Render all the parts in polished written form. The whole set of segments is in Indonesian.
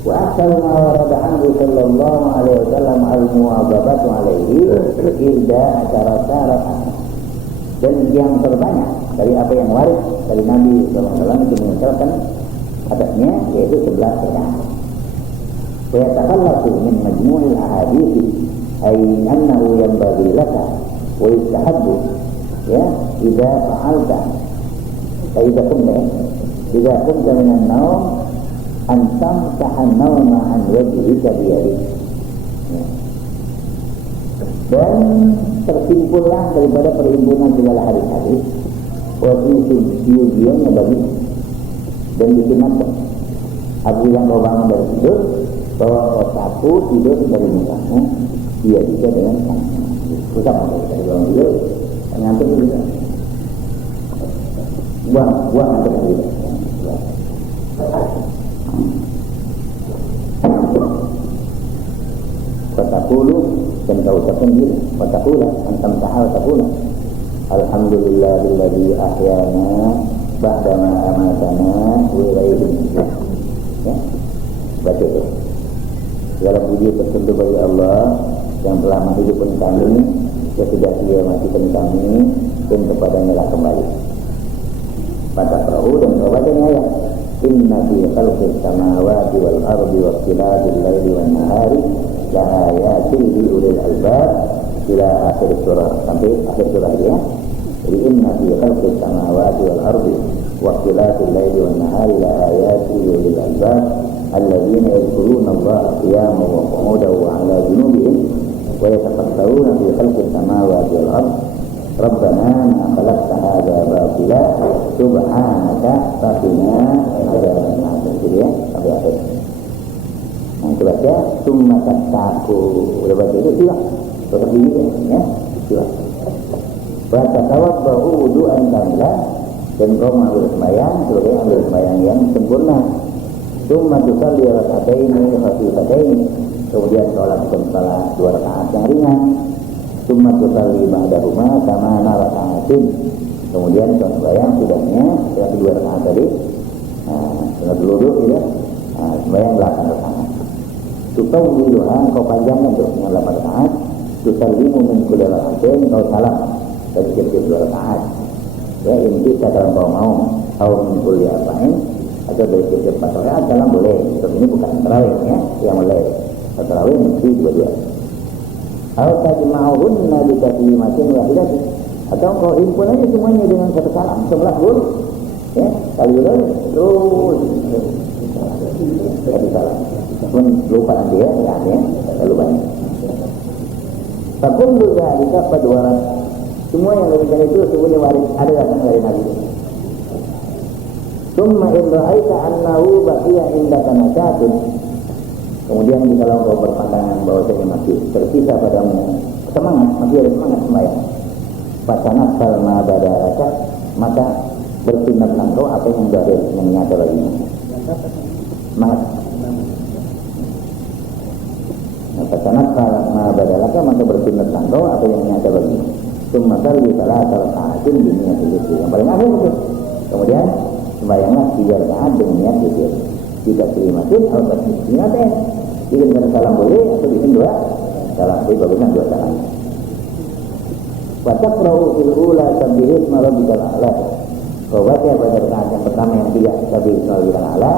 Wa asal ma warada anhu sallallahu alaihi wasallam al-muwadzabatu alaihi illa asyarata raka'ah. Dan yang terbanyak dari apa yang waris dari Nabi sallallahu alaihi wasallam itu mengucapkan atasnya yaitu 11 rakaat. Wa yatakhallasu min majmu'il ahadits ay annahu yanbaghi laka wa yustahabbu ya idza fa'alta fa idza qumta min an-nawm an tamsaha an-nawma an wajhika bi yadik. Dan tersimpullah daripada perhimpunan segala hadis-hadis posisi tujuannya bagi dan dikenal Abu yang kau bangun dari tidur bahwa kau sapu tidur dari mukamu dia juga dengan tangan susah dari bangun tidur ngantuk juga buang ngantuk juga Fatakulu dan kau ucapkan diri Fatakula antam sahal takula Alhamdulillahilladzi ahyana ba'dama amatana wa ilaihi ya baca itu segala puji tertentu bagi Allah yang telah menghidupkan kami sesudah Dia matikan kami dan kepadanya lah kembali. Pada perahu dan kau baca ayat inna fi khalqis samawati wal ardi wa ikhtilafil laili wan nahari la ayatin li ulil albab ila akhir surah sampai akhir surah ya. Jadi inna fi khalqis samawati wal ardi wa ikhtilafil laili wan nahari la ayatin li ulil albab alladzina yadhkuruna Allaha qiyaman wa qu'udan wa 'ala junubihim wa yatafakkaruna fi khalqis samawati wal ardi Rabbana ma khalaqta hadza batila subhanaka faqina adzabannar. Jadi ya sampai akhir. Nanti baca summa tasaku. Udah baca itu silah. Seperti ini ya. Silah. Baca tawaddu wudu'an kamila dan kau mengambil sembahyang sebagai ambil sembahyang yang sempurna. Summa tusalli raka'ataini khafifataini. Kemudian kau lakukan salat 2 rakaat yang ringan. Summa tusalli ba'dahuma kama raka'atin. Kemudian kau sembahyang sudahnya setelah 2 rakaat tadi. Setelah duduk ya. Sembahyang 8 rakaat. Tukau wiluhan kau panjangkan dengan 8 rakaat. Tusallimu min kulli raka'atin kau salam dari setiap 2 rakaat. Ya inti kalau kau mau atau min kulli arba'in atau dari setiap 4 rakaat salam boleh. Ini bukan tarawih ya, yang boleh. Tarawih mesti 2. Atau tajma'uhunna bi taslimatin wahidatin. Atau kau himpun aja semuanya dengan satu salam 11 dulu. Ya, kali dulu terus satu salam. Pun lupa nanti ya, lupa. Takun juga didapat warat. Semua yang demikian itu semuanya waris ada datang dari Nabi. Summa in ra'aita annahu baqiya indaka nasatun. Kemudian kalau kau berpandangan bahwasanya masih tersisa padamu semangat, masih ada semangat sembahyang. Fasanat salma badaraka, maka bersunatlah kau apa yang zahir yang nyata bagimu. Semangat. Fasanat salma badaraka, maka bersunatlah kau apa yang nyata bagimu. Summa salli salata raka'atin bi niyatil witr. Yang paling akhir itu. Kemudian sembahyanglah 3 rakaat dengan niat witir. Jika kalimatin atau niatin. Bikin salam boleh atau bikin 2 salam. Jadi bagusnya 2 salam. Wa taqra'u fil ula sabbihisma rabbikal a'la. Kau baca pada rakaat yang pertama yang 3 sabbihisma rabbikal a'la.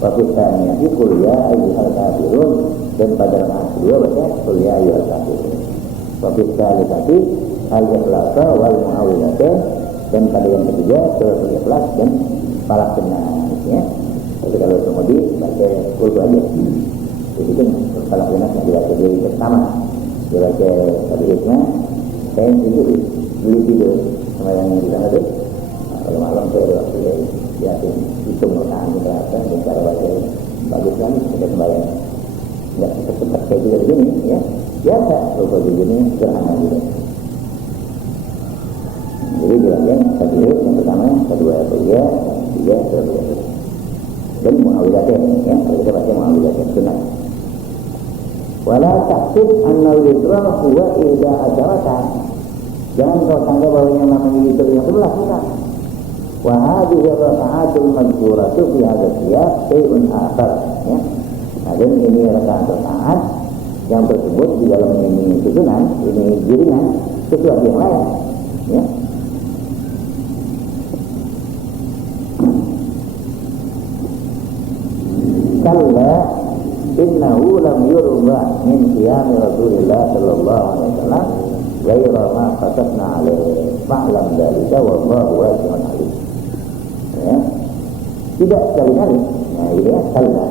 Wa fi tsaniyati qul ya ayyuhal kafirun. Dan pada rakaat kedua baca qul ya ayyuhal kafirun. Wa fi tsalitsati al-ikhlas wal mu'awwidzatain. Dan pada yang ketiga surah al-ikhlas dan falaq nas ya. Jadi kalau semudi baca qul aja. Itu kan salah benar yang dibaca dari pertama dibaca tadi hikmah saya itu beli tidur sama yang di sana tuh kalau malam saya ada waktu ya hitung rakaat berapa dan cara baca bagus kan kita sembahyang nggak cepat kayak juga begini ya biasa kalau begini sederhana juga jadi dibaca tadi yang pertama kedua tiga dan mu'awwidzatain ya kalau kita baca mu'awwidzatain sunat. Wala tahsib annal witra huwa idza ajaraka. Jangan kau sangka bahwa yang namanya witir yang 11 bukan. Wa hadhihi raka'atul madhkuratu fi hadha siyaq shay'un akhar ya. Nah, dan ini rakaat yang tersebut di dalam ini susunan, ini giringan, sesuatu yang lain, ya. Kalla innahu lam yurba min qiyami Rasulillah sallallahu alaihi wasallam ghaira ma khatatna alaihi fa'lam dzalika wallahu wasi'un alim. Ya. Tidak sekali-kali. Nah, ini ya kalla.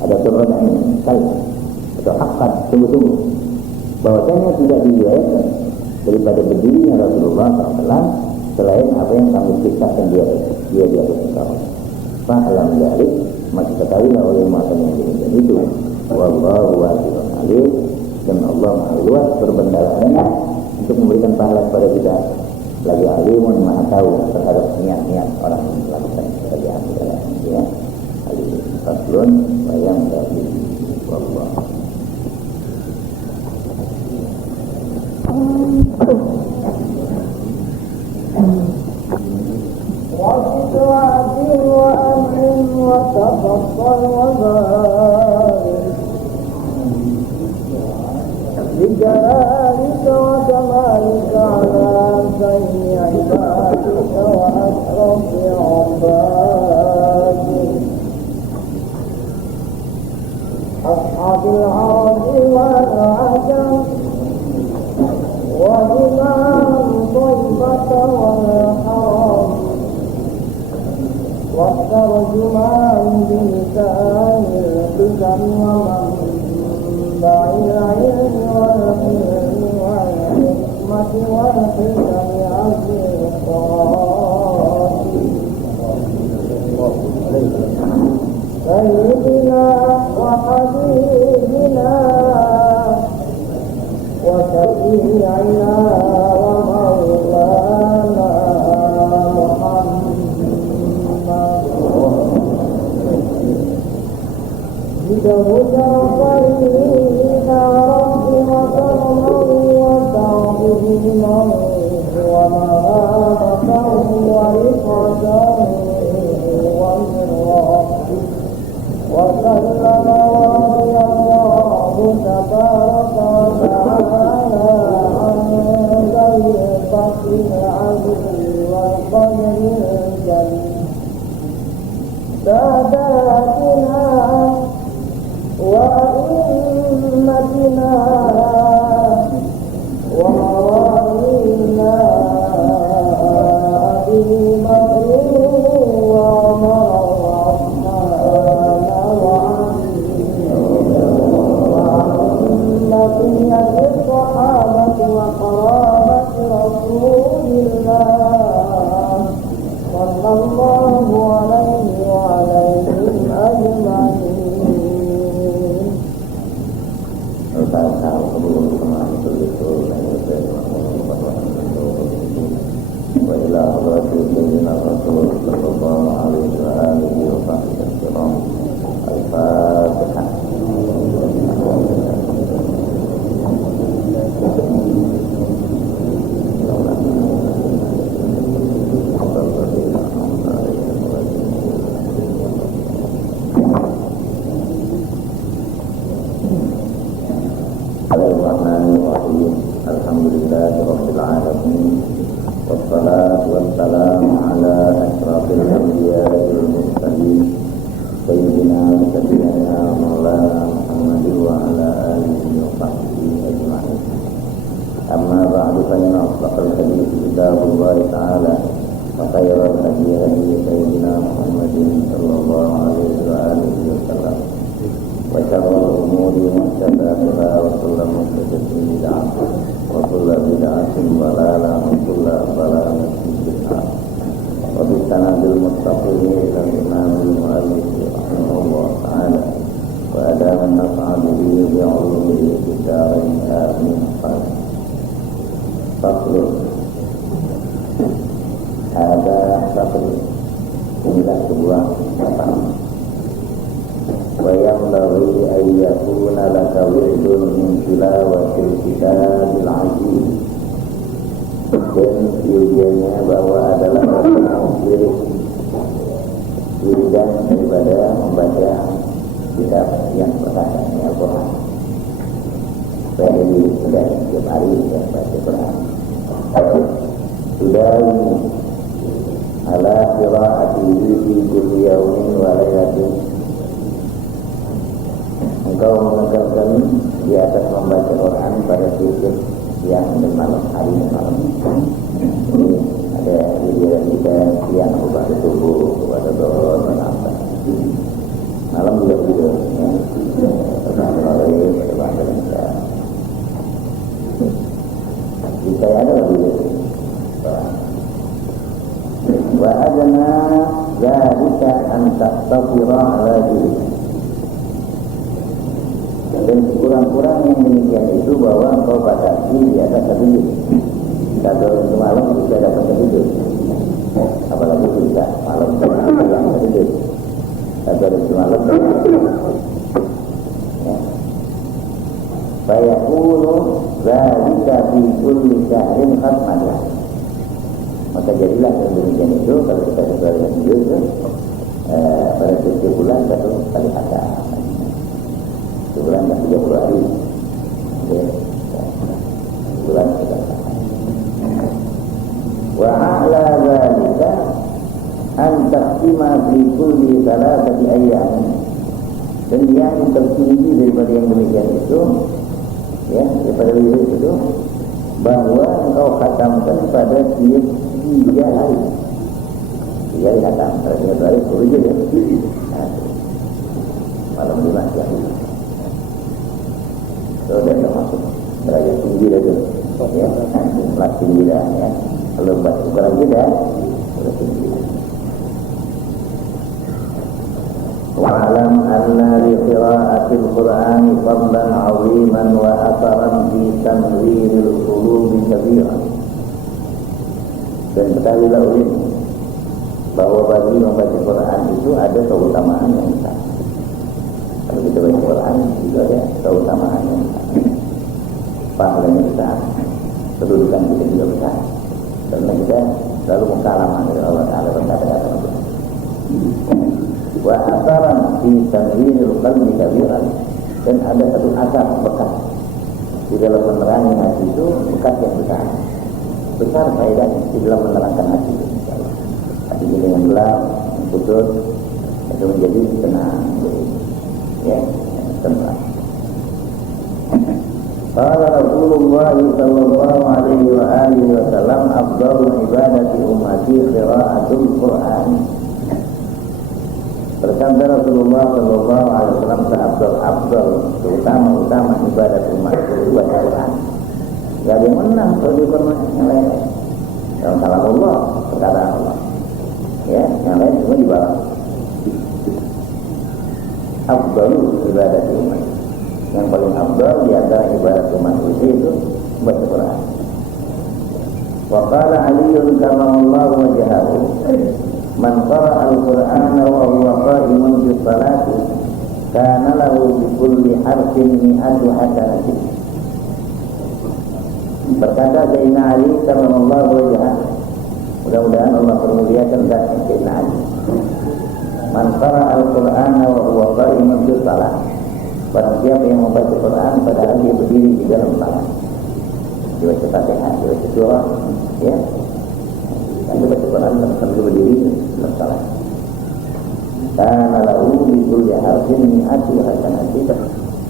Ada surah ini kalla atau haqqan, sungguh-sungguh bahwasanya tidak diriwayatkan daripada berdirinya Rasulullah SAW selain apa yang kami ceritakan dia di atas kawan. Fa'lam dzalik, maka ketahuilah oleh mata yang demikian itu. Wallahu wasi'un alim, dan Allah Maha luas perbendalaannya untuk memberikan pahala kepada kita. Lagi alimun, Maha tahu terhadap niat-niat orang yang melakukan pekerjaan ya. Alim faslun wa yang dari wallah. وَبِدْعَةٍ وَأَمْرٍ وَتَفَضَّلْ وَبَارِكْ بِجَلَالِكَ وَجَمَالِكَ عَلَى سَيِّدِ عِبَادِكَ وَأَشْرَفِ عِبَادِكَ أَصْحَابِ الْعَرَبِ وَالْعَجَمِ وَإِمَامِ طَيْبَةَ وَالْحَرَمِ والترجمان بلسان الحكم ومنبع العلم والحلم والحكمة والحكم عزيز سيدنا وحبيبنا وشفيعنا ومولانا بجرفينا ربنا وتعظيما ومهابة ورفعة ومراه وسلم ورضي الله تبارك وتعالى عن ذي الفضل العظيم والقدر الجليل ساداتنا وأئمتنا وموالينا أبي بكر وعمر وعثمان وعن بقية الصحابة وقرابة رسول الله صلى الله عليه وعليهم أجمعين. وإلى حضرة سيدنا الرسول صلى الله عليه وآله وصحبه الكرام. الفاتحة. Alhamdulillah Rabbil Alamin, wassalatu wassalamu ala ashrafil anbiya wal mursalin sayyidina wa sayyidina maulana Muhammadin wa ala alihi wa sahbihi ajma'in. Amma ba'du, fa inna asdaqal hadits kitabullah ta'ala wa khairal hadi hadi sayyidina Muhammadin sallallahu alaihi wa alihi wa sallam wa syarrul umuri muhdatsatuha wa kullu muhdatsatin bid'ah wa kullu bid'atin dhalalah wa kullu dhalalatin bid'ah. Wa bi sanadil muttaqin ila imamil mu'allif rahimahullah ta'ala wa adama nafa'abihi bi'ulumihi bid'ain amin. Fakhlul ada fakhlul, inilah sebuah kata. Wa yanbaghi an yakuna laka wirdun min tilawatil kitabil aziz. Dan yogyanya bahwa adalah wirid daripada membaca kita yang perkataannya Al-Quran. Saya jadi sudah setiap hari ya baca Quran. Sudah ala qiraatihi fi kulli yawmin wa laylatin. Engkau mengekalkan di atas membaca Quran pada setiap siang dan malam, hari dan malam. Ini ada giliran kita siang pada subuh, pada doa, pada apa. Malam juga begitu, ya. Pada malam, pada bahasa Indonesia. Di saya ada lebih. Wa adna zalika an taghfira lagi. Dan kurang-kurang yang demikian itu bahwa engkau batasi di atas tertidur. Satu malam bisa dapat tertidur. Apalagi bisa malam yang tertidur. Satu malam. Ya. Fayaqulu zalika fi kulli syahrin khatmah. Maka jadilah yang demikian itu kalau kita sesuai dengan itu pada setiap bulan satu kali kata. Sebulan dan 30 hari. Ya. Sebulan kita. Wa a'la dzalika an taqsima fi kulli thalathati ayyam. Dan yang tertinggi daripada yang demikian itu, ya, daripada itu bahwa engkau khatamkan pada tiap 3 hari. 3 hari khatam, pada 3 hari 10 ya. Malam 5 jam. Sudah termasuk derajat tinggi itu, ya, kelas tinggi dah, ya. Kalau baca ukuran kita, sudah tinggi. Wa'alam anna li qira'atil Qur'ani fadlan 'aziman wa atharan fi tanwiril qulubi kabira. Dan ketahuilah ulil bahwa bagi membaca Quran itu ada keutamaan yang besar. Kalau kita baca Quran itu ada keutamaan yang besar. Pahalanya besar, kedudukan kita juga besar. Karena kita selalu mengkalamah dari Allah Ta'ala berkata-kata Allah. Wa asaran fi tanwiril qalbi kabiran. Dan ada satu asar bekas di dalam menerangi hati itu, bekas yang besar. Besar faedahnya di dalam menerangkan hati itu. Hati ini yang gelap, yang putus, itu menjadi tenang. Ya, tenang. Qala Rasulullah sallallahu alaihi wa alihi wa sallam afdalul ibadati ummati qira'atul Qur'an. Bersabda Rasulullah sallallahu alaihi wasallam seabdal utama ibadat umat itu baca Quran. Enggak ada yang menang kalau di Quran yang lain. Dalam kalam Allah, perkataan Allah. Ya, yang lain semua di bawah. Afdal ibadat umat. Yang paling afdal di antara ibadat umat itu baca Quran. Wa qala Aliyyun karramallahu wajhahu man qara'a al-Qur'ana wa huwa qa'imun fi sholati kana lahu bi kulli harfin mi'atu hasanatin. Berkata Sayyidina Ali karramallahu wajhahu, mudah-mudahan Allah permuliakan dan Sayyidina Ali. Man qara'a al-Qur'ana wa huwa qa'imun fi sholati. Barang siapa yang membaca Quran padahal dia berdiri di dalam salat. Dia baca Fatihah, dia baca surah, ya. Dia baca Quran sambil berdiri dalam salat. Kana lahu bi kulli harfin mi'atu hasanatin.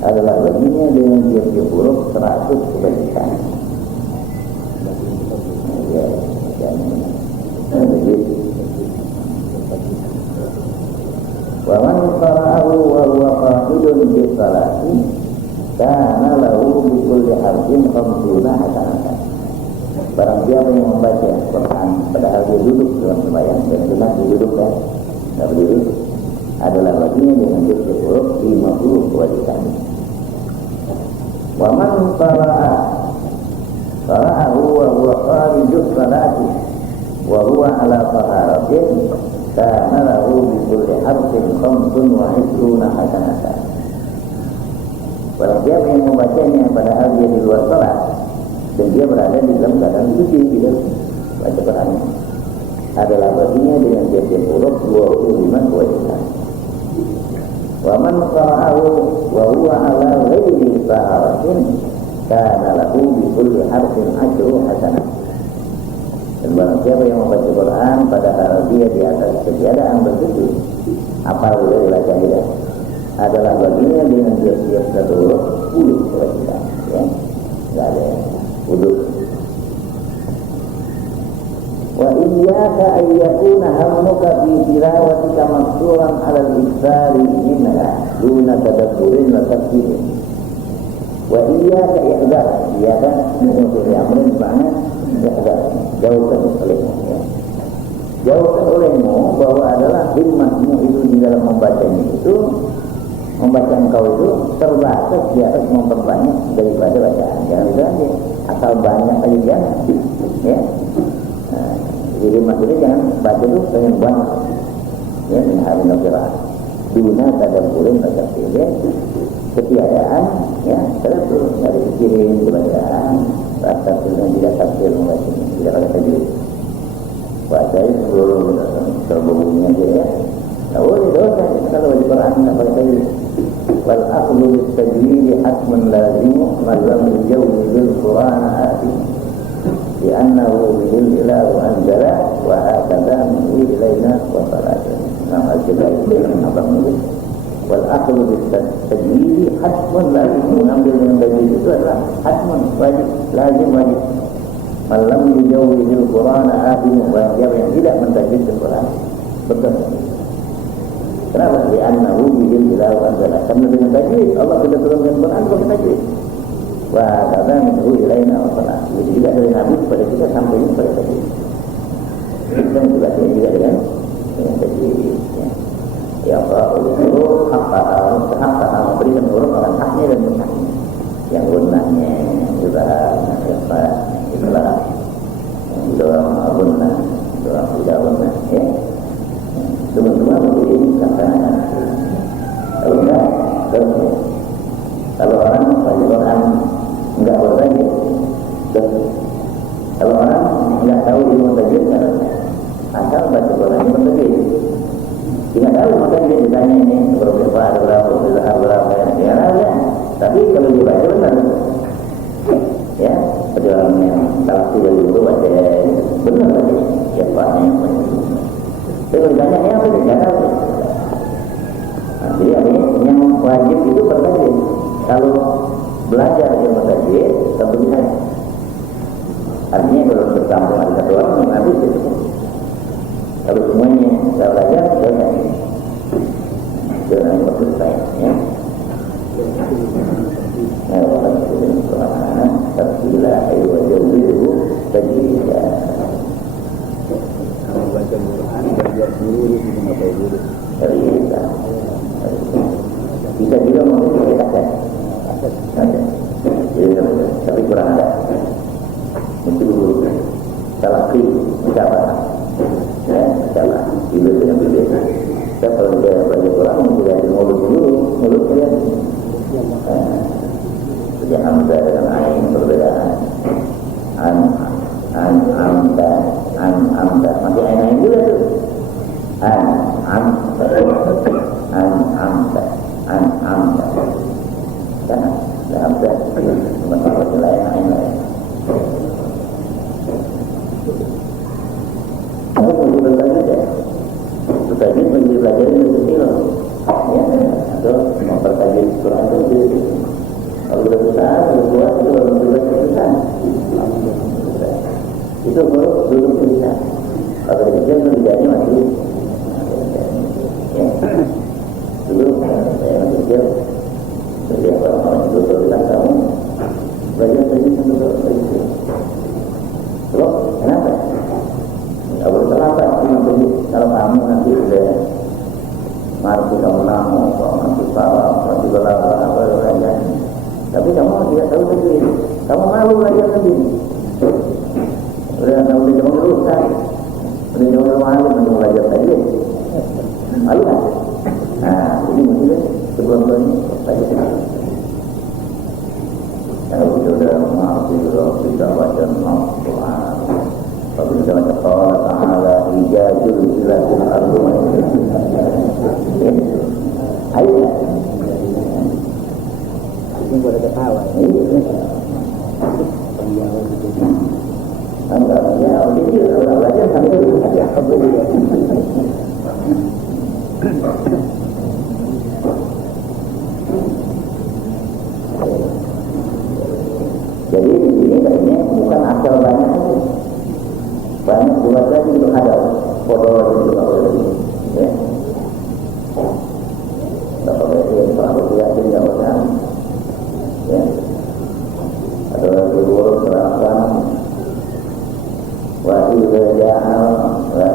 Adalah baginya dengan tiap-tiap huruf 100 kebaikan. Ya, jadi wa man qara'ahu wa huwa qa'idun fi sholati kana lahu bi kulli harfin 50 hasanatan. Barang siapa yang membaca Quran padahal dia duduk dalam sembahyang dan sunat dia duduk dan tidak berdiri, adalah baginya dengan tiap huruf 50 kewajiban. Wa man qara'ahu wa huwa qaridus sholati wa huwa ala taharatin kana lahu bi kulli harfin 25 hasanatan. Barang siapa yang membacanya padahal dia di luar salat dan dia berada di dalam keadaan suci tidak baca Quran, adalah baginya dengan tiap-tiap huruf 25 kewajiban. Wa man qara'ahu wa huwa ala ghairi taharatin kana lahu bi kulli harfin ajru hasanah. Dan barang siapa yang membaca Quran padahal dia di atas ketiadaan bersuci, apa boleh baca dia? Adalah baginya dengan tiap-tiap satu huruf 10 kewajiban, ya, tidak ada wudhu. Wa iyyaka an yakuna hammuka fi tilawatika maksuran 'ala al-iktsari minha duna tadabburin wa tafkirin. Wa iyyaka ihdar, iyyaka untuk amrin makna ihdar, jauhkan olehmu, ya. Jauhkan olehmu bahwa adalah himmahmu itu di dalam membacanya itu, membaca engkau itu terbatas di atas memperbanyak daripada bacaan. Jangan saja asal banyak aja jangan, ya. Nah, jadi maksudnya jangan baca itu pengen banyak, ya, min hari nafirah duna tadabburin wa tafkirin, ketiadaan, ya, terus nggak dipikirin bacaan, rasa yang tidak tafsir membacanya, tidak pakai tajwid. Baca itu seluruh terbunyinya aja, ya. Tak boleh dosa kalau baca Quran tidak pakai tajwid. Wal akhdhu bis tajwid hatmun lazim man lam yujawwid al-Quran atim. Li'annahu bil ilahu anzala wa hakadha min ilaina wa salatun. Nama al-Jalail apa menulis? Wal akhdhu bis tajwid hatmun lazim, mengambil dengan tajwid itu adalah hatmun, wajib, lazim, wajib. Man lam yujawwid al-Quran atim, wa yang tidak mentajwid al-Quran betul. Kenapa? Li'annahu bil ilahu anzala, karena dengan tajwid Allah sudah turunkan Quran pakai tajwid. Wa kadza minhu ilaina wa salat. Jadi juga dari Nabi kepada kita sampai kepada tajwid. Dan juga dengan tajwid, ya. Ya Allah, huruf hak memberikan huruf akan haknya dan haknya. Yang gunanya juga apa? Itulah dalam gunah, dalam tidak gunah, ya. Semua menjadi laksanakan. Kalau enggak, kalau orang baca Quran enggak bertajwid, kalau orang enggak tahu ilmu tajwid, asal baca Quran itu bertajwid. Tidak tahu maka dia ditanya ini berapa ada berapa ya, ya. Tapi kalau dia baca benar, ya, seperti orang yang salah sudah dulu baca benar tadi siapa yang baca. Saya bertanya, apa tidak tahu. Nah, jadi yang wajib itu bertajwid. Kalau belajar ilmu tajwid, tentu bisa. Artinya kalau bercampur ada satu orang yang habis itu. Kalau semuanya saya belajar, saya jangan maksud saya, ya. Tersilah ayu wajah itu tajwid. Baca Quran belajar dulu itu ngapain dulu? Bisa juga mungkin kaset. Tapi kurang ada. Mesti dulu talaqi, mencapai, ya, mencapai. Bibir dengan bibir. Saya kalau dia baca Quran mesti dari mulut dia. Sejak hamzah dengan ain berbedaan. Amda masih ain juga tuh. Amda kan amda masalah lain ain. Kamu mesti belajar ya. Tajwid mesti belajar dari kecil, ya. Atau mempertajwid Quran itu. Kalau sudah besar, sudah tua, itu baru belajar besar. Itu baru duduk bisa. Kalau dari kecil kerjanya masih, ya. Dulu saya masih kecil, kerja orang-orang itu berbilang kamu belajar tadi sampai kecil. Loh, kenapa? Tidak boleh terlambat. Kalau kamu nanti sudah mati kamu namu, nanti salah, nanti berlaku apa belajar. Tapi kamu tidak tahu tajwid, kamu malu belajar tajwid. Udah tahu dia cuma berusaha, udah cuma malu untuk belajar tajwid. Malu kan? Nah, ini mesti sebelum-sebelumnya belajar. Kalau kita sudah mampu, kita baca Al-Quran. Kalau kita baca Allah Ta'ala, ijazul ilatul ardu. Ayo. Ini boleh ketawa. Enggak, ya, jadi orang belajar sampai ya, jadi di sini katanya bukan asal banyak aja. Banyak buat lagi untuk ada foto itu apa lagi, ya. Bapak Presiden selalu yakin nggak usah, ya. Ada lagi buruk serang. Wa idza ja'alna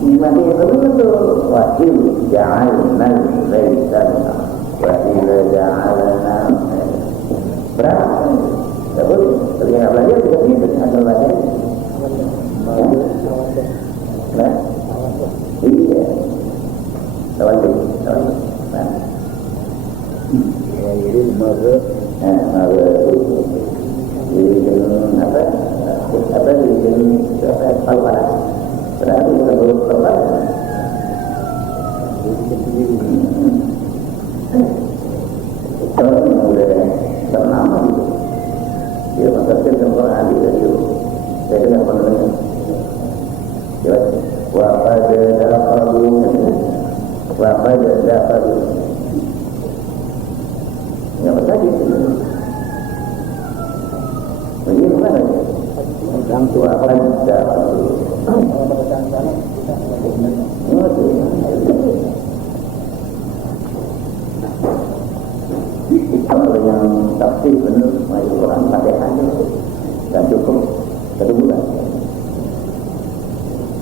Imani betul wa idza ja'alna laisa wa idza ja'alna berapa? Ya boleh, kalau yang belajar juga bisa asal belajar. Nah, iya. Tawajud. Nah, Ini mazhab. Dibikin apa dibikin kepala berarti kalau kepala kalau yang udah ternama gitu dia maksudnya semua ahli dari itu saya dengar penulisnya pada dapat yang tadi begini mana? Yang tua kan dapat. Kalau yang tafsir benar, mari Quran pakai hadis dan cukup 1 bulan.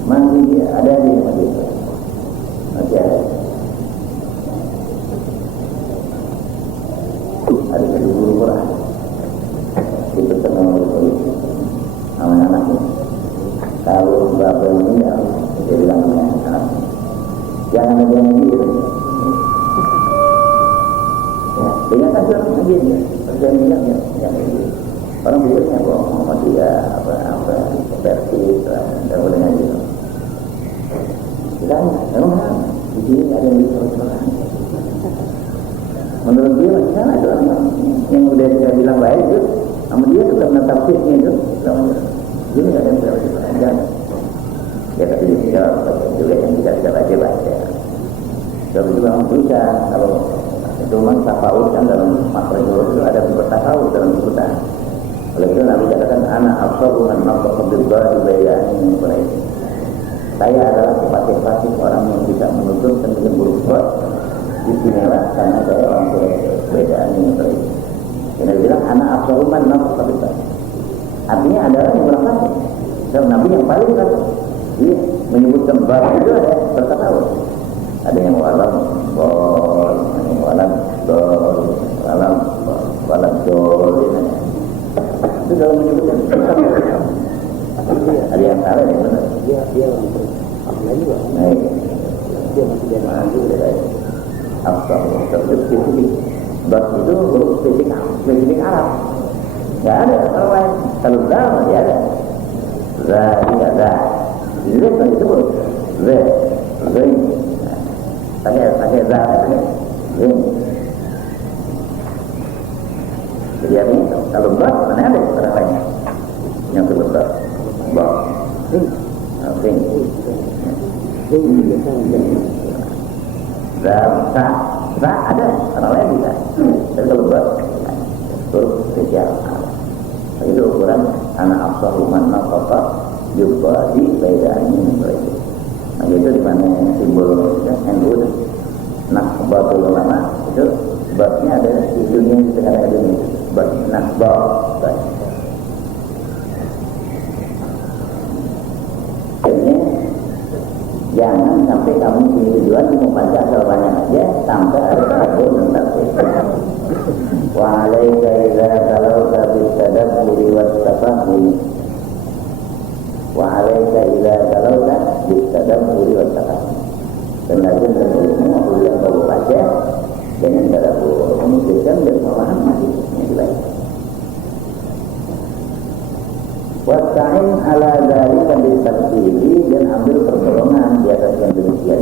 Masih ada di masjid, masih ada. Ada 1 guru Quran. Itu terkenal polisi anak-anaknya. Kalau bapak ini ya, dia bilang anak, jangan ada yang gitu. Ya, dengan kasar begini, saya bilang ya, orang biasanya Muhammadiyah apa versi dan olehnya gitu. Dan memang di sini ada yang bisa berjalan. Menurut dia macam mana itu yang udah saya bilang baik itu. Namun dia sudah menetapkannya itu, ini ada yang berjalan. Ya tapi dia juga yang tidak bisa baca. Jadi juga orang berusaha kalau itu memang tasawuf kan dalam makhluk itu ada tasawuf dalam sebutan. Oleh itu Nabi katakan anak absaru man nafsu bil-badi bayani ini. Saya adalah sepatih-patih orang yang bisa menuntut dengan berbuat istimewa karena saya orang berbedaan ini. Yang dia bilang anak absaruman nafsu bil-badi. Artinya adalah yang berapa? Dan Nabi yang paling kan dia menyebutkan bahwa itu ada bertasawuf. Ada yang walam bol, ada yang walam dol. Itu dalam menyebutkan ada yang salah yang benar. Dia orang juga. Dia masih dia maju dari absar spesifik. Bab itu huruf spesifik Arab. Nggak ada orang lain. Kalau dah masih ada. Tidak ada. Z kan disebut. Z. Pakai Z. Jadi ini kalau bab mana ada orang lain yang sebut bab. Bab. Za ada orang lain bisa. Tapi kalau bab huruf spesial. Itu ukuran anak absaru man nafasa yubba di baidani mereka. Nah itu di mana simbol NU Nahdlatul Ulama itu babnya ada di dunia di sekarang ini bab Nahdlah. Jadi jangan sampai kamu punya tujuan membaca asal banyak aja sampai ada takut tentang wa alaika idza talawta bitadabburi wattafahumi wa alaika idza talawta bitadabburi wattafahumi dan lazim terusmu apabila kau baca dengan tadabbur memikirkan dan memahami yang dibaca. Wasta'in ala dzalika bitafsiri dan ambil pertolongan di atas yang demikian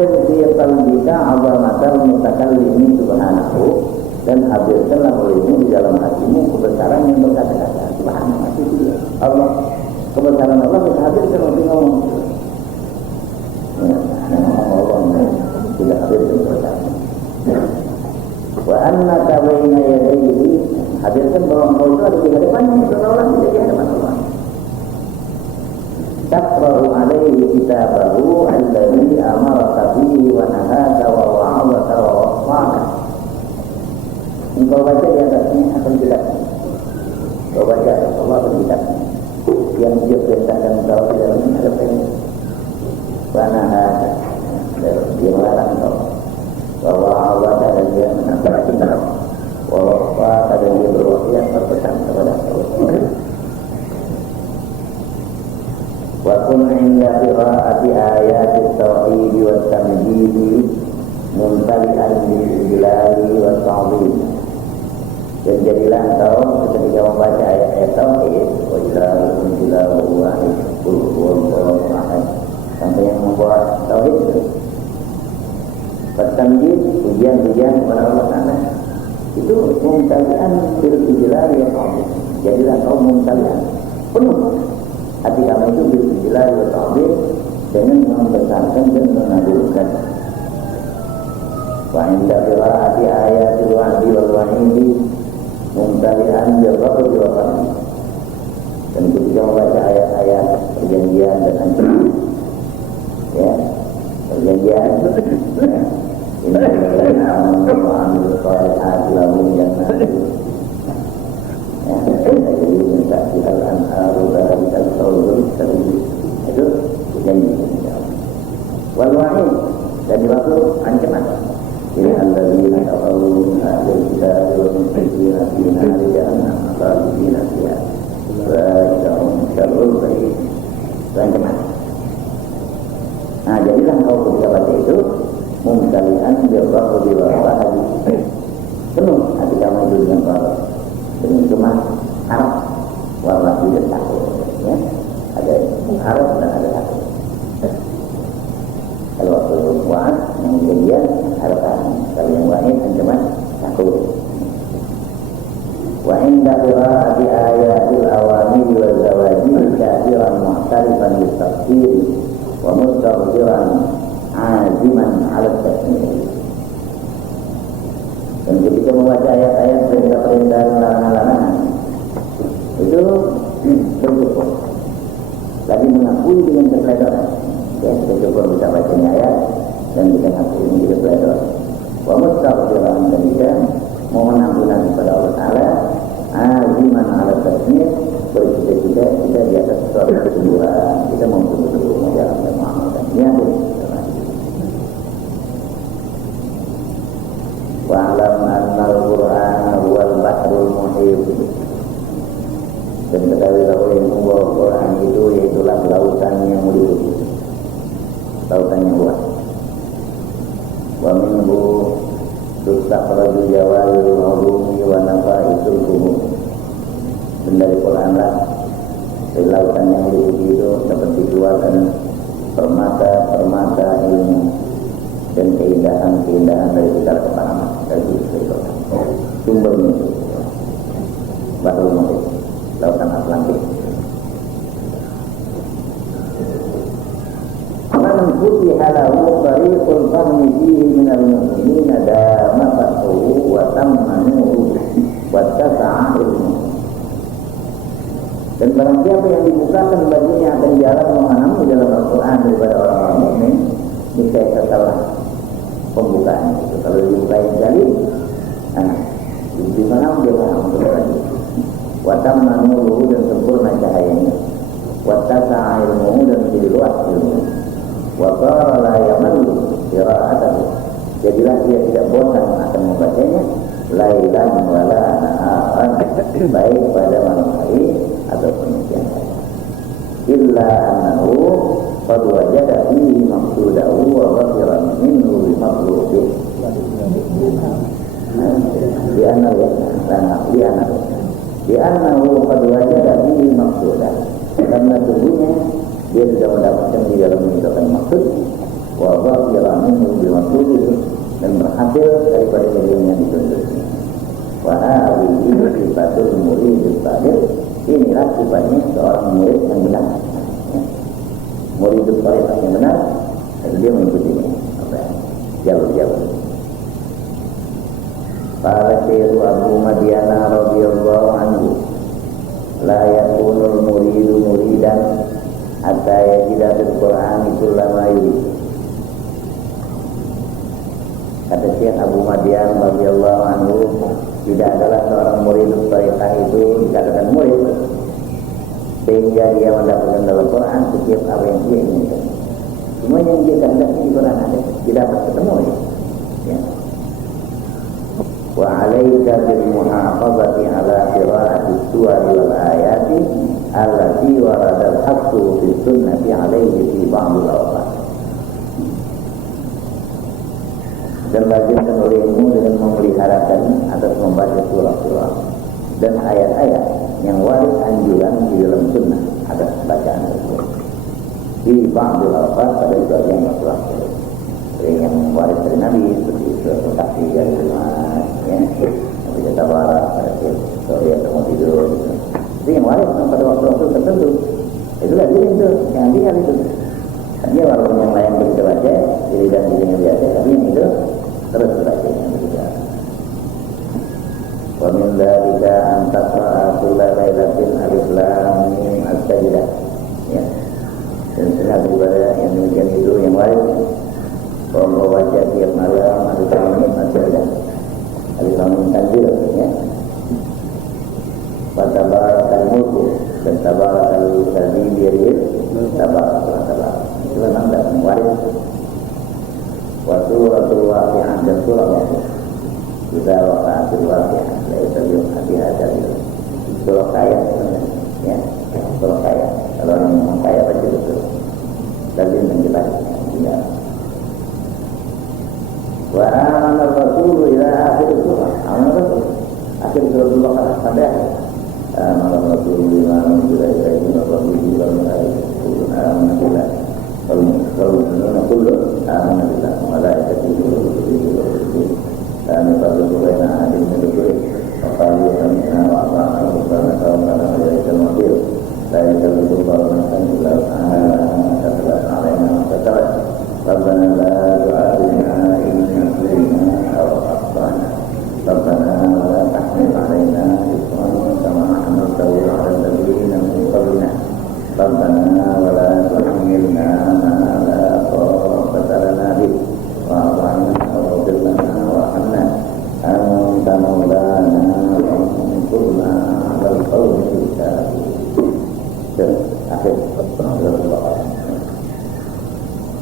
A'zim fi qalbika 'azamatal mutakallimi subhanahu, dan hadirkanlah olehmu di dalam hatimu kebesaran yang berkata-kata. Subhanallah, itu dia. Allah, kebesaran Allah kita hadirkan oleh ngomong. Allah tidak hadirkan kebesaran. Wa annaka baina yadayhi, hadirkan bahwa engkau itu ada di hadapannya, seolah-olah tidak di hadapan Allah. Taqra'u alaihi kitabahu alladhi amaraka bihi wa nahaka wa wa'adaka wa wasfaka. Engkau baca di atasnya akan jelas. Engkau baca Allah akan jelas. Yang dia perintahkan engkau di dalamnya ada perintah. Wa nahaka, dia melarang engkau. Wa wa'adaka, dan dia menasihati engkau. Wa wasfaka, dan dia berwasiat berpesan kepada engkau. Wa kun 'inda qira'ati ayati at-tauhid wa at-tamjid mumtali'an bil-jalali wa at-ta'zim. Dan jadilah engkau ketika membaca ayat-ayat tauhid, wa ilahukum ilahun wahid qul huwallahu ahad, sampai yang membawa tauhid itu. At-tamjid, pujian-pujian kepada Allah Ta'ala, itu mumtali'an bil-jalali wa at-ta'zim. Jadilah engkau mumtali'an, penuh hati kamu itu berbicara wa ta'zim, dengan membesarkan dan mengagungkan. Wa inda qira'ati ayatil wa'di wal wa'idi mumtali'an bil ghadab wa rahmah. Dan ketika membaca ayat-ayat perjanjian dan ancaman, ya, perjanjian, inna lillahi wa amilus solihati lahum jannatun jadi minta sialan arudari dan saudul itu janji. Wal wa'id, dan diwaktu ancaman. Ini alladzina kafaru min ahlil kitab wal musyrikina fi nari jahannam khalidina fiha ulaika hum syarrul bariyah. Itu ancaman. Nah, jadilah kau ketika baca itu mumtali'an bil ghadab wa rahmah, penuh hati kamu itu dengan Allah, dengan cuma harap, warna tidak takut, ya. Ada harap dan ada takut. Kalau waktu wa'ad yang kejadian harapan, kalau yang wa'id ancaman takut. Wa inda qira'ati ayatil awamiri wa zawajiri kathiran muhtarifan bis-tafsir wa mustaghfiran aziman 'ala at-tasmir. Dan ketika membaca ayat-ayat perintah-perintah dan larangan-larangan itu bersyukur, lagi mengakui dengan kesadaran, ya, bersyukur kita bacanya ayat dan kita mengakui dengan kesadaran. Wa mustaghfiran, dan kita mohon ampunan kepada Allah Ta'ala, aziman 'ala tasmir, bercita-cita kita di atas suatu kesembuhan, kita betul-betul menjalankan muamalah niat. Wa'lam anna al-Qur'ana huwal bahrul muhit, dan ketahuilah olehmu bahwa Quran itu yaitulah lautan yang meliputi, lautan yang luas. Wa minhu tustakhraju jawalul ulumi wa nafaisul umum, dan dari Quran lah, dari lautan yang meliputi itu dapat dikeluarkan permata-permata ilmu dan keindahan-keindahan dari segala kepahaman dari Quran. Sumbernya itu Bahrul Muhit, lautan Atlantik. Man futiha lahu tariqul fahmi fihi minal mu'minina dama fathuhu wa tamma nuruhu wa tasa'a ilmuhu. Dan barang siapa yang dibukakan baginya akan jalan memahami dalam Al-Quran daripada orang-orang mukmin, niscaya setelah pembukaan itu. Kalau dibukain sekali, nah, di mana dia paham lagi. Wa tamma nuruhu, dan sempurna cahayanya. Wa tasa'a ilmuhu, dan menjadi luas ilmu. Wa qara la yamallu qira'atahu, jadilah dia tidak bosan akan membacanya lailan wala naharan, baik pada malam hari ataupun siang hari. Illa annahu qad wajada fihi maqsudahu wa ghafira minhu bi matlubih. Di annahu qad wajada fihi maqsudah, karena sungguhnya dia sudah mendapatkan di dalam menunjukkan maksud, wa ghafira minhu bima tulis dan berhasil daripada ilmu yang dituntutnya. Wa hadhihi sifatul murid as-sadiq, inilah sifatnya seorang murid yang benar. Murid as-sadiq yang benar, dan dia mengikutinya. Jalur-jalur. Qala Syekh Abu Madyana radhiyallahu anhu, la yakunul muridu muridan hatta yajida fil Qur'ani kullama yurid. Kata Syekh Abu Madyan radhiyallahu anhu, tidak adalah seorang murid tariqah itu dikatakan murid sehingga dia mendapatkan dalam Quran setiap apa yang dia inginkan. Semua yang dia kehendaki di Quran ada, tidak dapat ketemu ya. Wa 'alaika bil muhafazati 'ala qira'ati suwar wal ayati allati warada al-haqqu fi sunnati 'alaihi fi ba'd al-awqat. Dan lazimkan olehmu dengan memeliharakan atas membaca surah-surah dan ayat-ayat yang waris anjuran di dalam sunnah atas bacaan tersebut. Di ba'dul awqat pada sebagian waktu-waktu yang waris dari Nabi seperti surah Kahfi dari Jumat, ya, Nabi Tabarak pada surah yang mau tidur. Itu yang waris pada waktu-waktu tertentu. Itu lazim itu, jangan lihat itu. Dia walaupun yang lain bisa baca, diri dan dirinya biasa, tapi yang itu terus bacanya begitu. Wa min dzalika an taqra'a kulla lailatin alif lam mim as-sajdah. Ya. Dan setelah daripada yang demikian itu yang waris, bahwa baca tiap malam alif lam mim as-sajdah. Alif lam mim tanzil, ya. Wa tabarakal mulku dan tabarakal ladzi bi yadihi tabarakal tabarak. Itu memang tidak waris. Wa suratul waqi'ah dan surah waqi'ah. Jika waqa'atul waqi'ah laisa bi'hadiha surah kaya sebenarnya, ya, surah kaya. Kalau orang kaya baca betul. Lazim menjelas ya. Wa amana ar-rasul ila akhir surah. Amana rasul akhir surah Al-Baqarah sampai akhir. Amana ar-rasul bima unzila ilaihi min rabbihi wal malaikatu amana billah. Kalau kullu amana billah wa malaikatihi wa rusulihi wa rusulihi la nufarriqu baina ahadin min rusulihi wa qalu sami'na wa ata'na ghufranaka wa rabbana wa ilaikal masir la yukallifu Allahu nafsan illa wus'aha kasabat 'alaina ma kasabat rabbana la tu'akhidhna in nasina aw akhtana rabbana wa la tahmil 'alaina isran kama hamaltahu 'ala alladhina min qablina rabbana wa la tuhammilna ma la taqata lana bih wa'fu 'anna waghfir lana warhamna anta maulana fansurna 'alal qawmil kafirin. Akhir Rasulullah.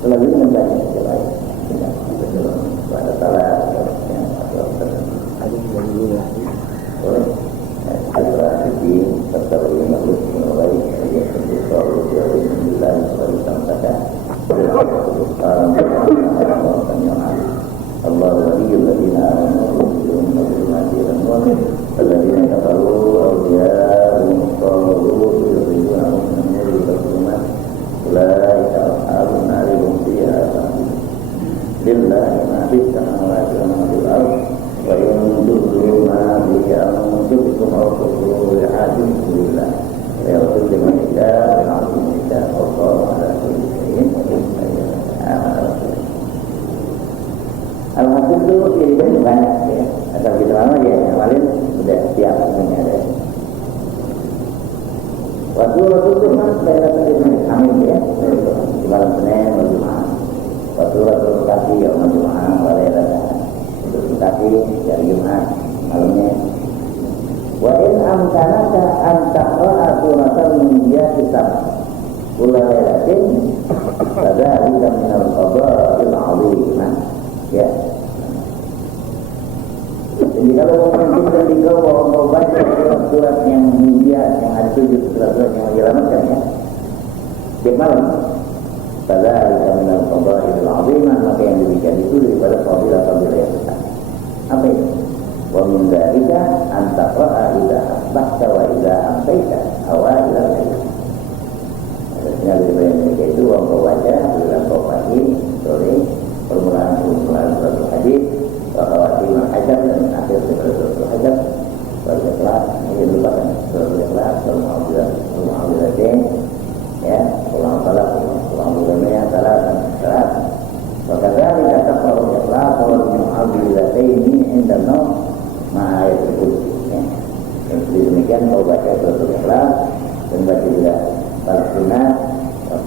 Selanjutnya membaca selain pada salat yang hadis dari dulu boleh al-Fatihah tertawa makhluk mulai dari Rasulullah Alhamdulillah saja. Allah waliyul ladina amanu الذين كفروا أولياءهم الطاغوت يخرجونهم من النور إلى الظلمات أولئك أصحاب النار هم فيها خالدون لله ما في السماوات وما في الأرض وإن تبدوا ما في أنفسكم أو تخفوه يحاسبكم بالله ويغفر لمن يشاء ويعصم من يشاء والله على كل شيء قدير. Alhamdulillah itu pilihan banyak ya. Asal kita lama ya, kemarin sudah siap semuanya ada. Waktu Rasul mas daerah Senin Kamis ya, di malam Senin malam Jumat. Waktu Rasul kasih ya malam Jumat daerah untuk kasih dari Jumat malamnya. Wa in amkanaka an taqra'a suratan min kitab ulailatin fadzalika min al-qada'il 'azimah. Ya. Jadi kalau memungkinkan dikau mau baca surat-surat yang mulia, yang ada 7 surat-surat yang menyelamatkan ya, setiap malam, fadzalika min al-qada'il 'azimah, maka yang demikian itu daripada fadilah-fadilah yang besar. Apa itu? Wa min dzalika an taqra'a idza asbahta wa idza amsayta awail al-layl. Artinya dari mereka itu kau baca bila kau pagi, sore,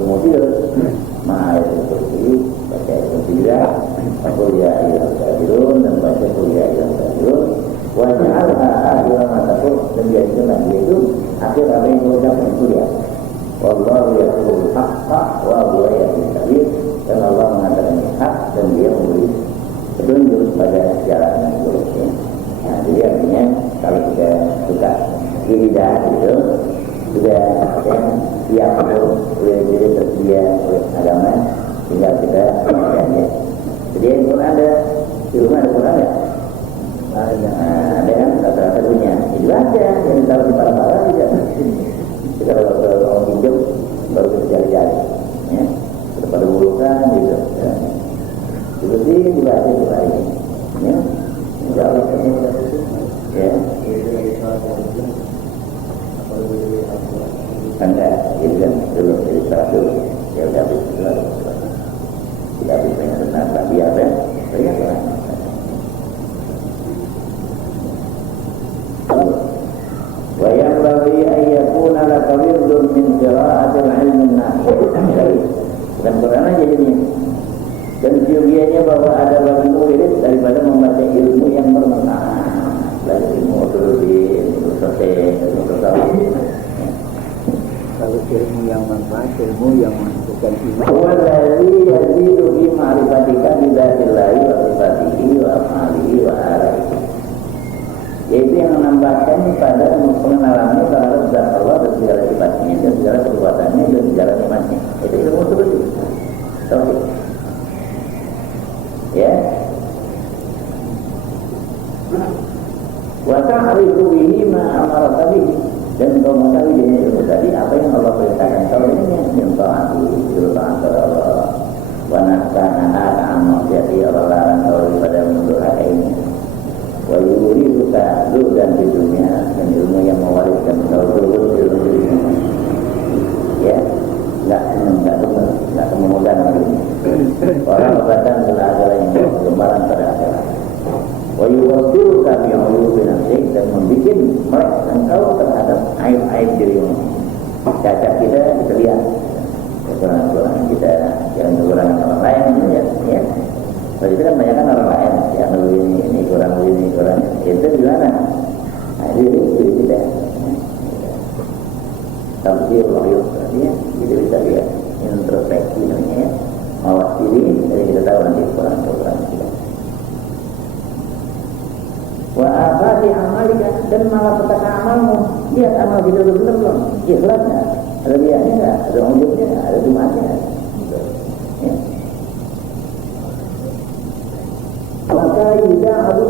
kemudian ma'ayat kursi, baca kursi juga, kuliah yang kafirun dan baca kuliah yang kafirun, waja'alha akhir mataku dan jadikan dia itu akhir apa yang mengucapkan kuliah. Wallahu yaqulul haqqa wa huwa yahdil sabil, dan Allah mengatakan hak dan dia memberi petunjuk pada jalan yang lurus. Nah, jadi artinya kalau kita suka lidah itu sudah siap untuk diri tersedia oleh agama, tinggal kita membacaannya. Jadi yang Quran ada di rumah ada Quran nggak? Ada kan rata-rata punya. Itu aja yang ditaruh di para tidak. Kita kalau pinjam baru kita cari-cari, ya. Pada urusan gitu. Ya. Itu sih dibaca itu hari ini. Ya. Insya Allah ya. Enggak, itu kan dulu jadi satu. Ya udah habis dulu. Tidak habis banyak benar, tapi ada. Banyak lah. Wa yanbaghi an yakuna laka wirdun min qira'atil ilmi an-nafi'. Dan Quran aja ini. Dan siogianya bahwa ada bagimu wirid daripada membaca ilmu yang bermanfaat. Belajar ilmu usuluddin, ilmu sahih, ilmu tasawuf. Kalau ilmu yang manfaat, ilmu yang menentukan iman. Wallazi yazidu fi ma'rifatika bi dzatillahi wa sifatihi wa af'alihi wa alaihi. Yaitu yang menambahkan pada pengenalannya terhadap zat Allah dan segala sifatnya dan segala perbuatannya dan segala nikmatnya. Itu ilmu usuluddin. Tauhid. Ya. Wa ta'rifu bihi ma amara bihi, dan kau mengetahui dengan ilmu tadi apa yang Allah perintahkan kau dengannya, yang taati itu taat kepada Allah, wa nahana an ma'siyati Allah, larang kau daripada mendurhakainya, wa yuriduka dan di dunia, dan ilmu yang mewariskan kau terus ilmu dunia. Ya, enggak kemudian lagi. Orang obatan telah adalah yang bergembaran pada akhirat. Wa yuwasiluka bi uyubi nafsik, dan membuat melek engkau terhadap aib-aib dirimu. Cacat kita lihat, kekurangan kita, yang kekurangan orang lain, ya. Kalau itu kan banyak kan orang lain, yang ini kurang, itu gimana? Nah, diri kita. Tafsir wahyu, artinya kita bisa lihat introspeksi namanya, mawas diri, jadi kita tahu nanti kekurangan kita. Wa afati amalika, dan malapetaka amalmu. Lihat amal kita benar belum? Ikhlasnya, ada lihatnya enggak? Ada ujungnya enggak? Ada jumatnya enggak? Ya. Maka tidak ada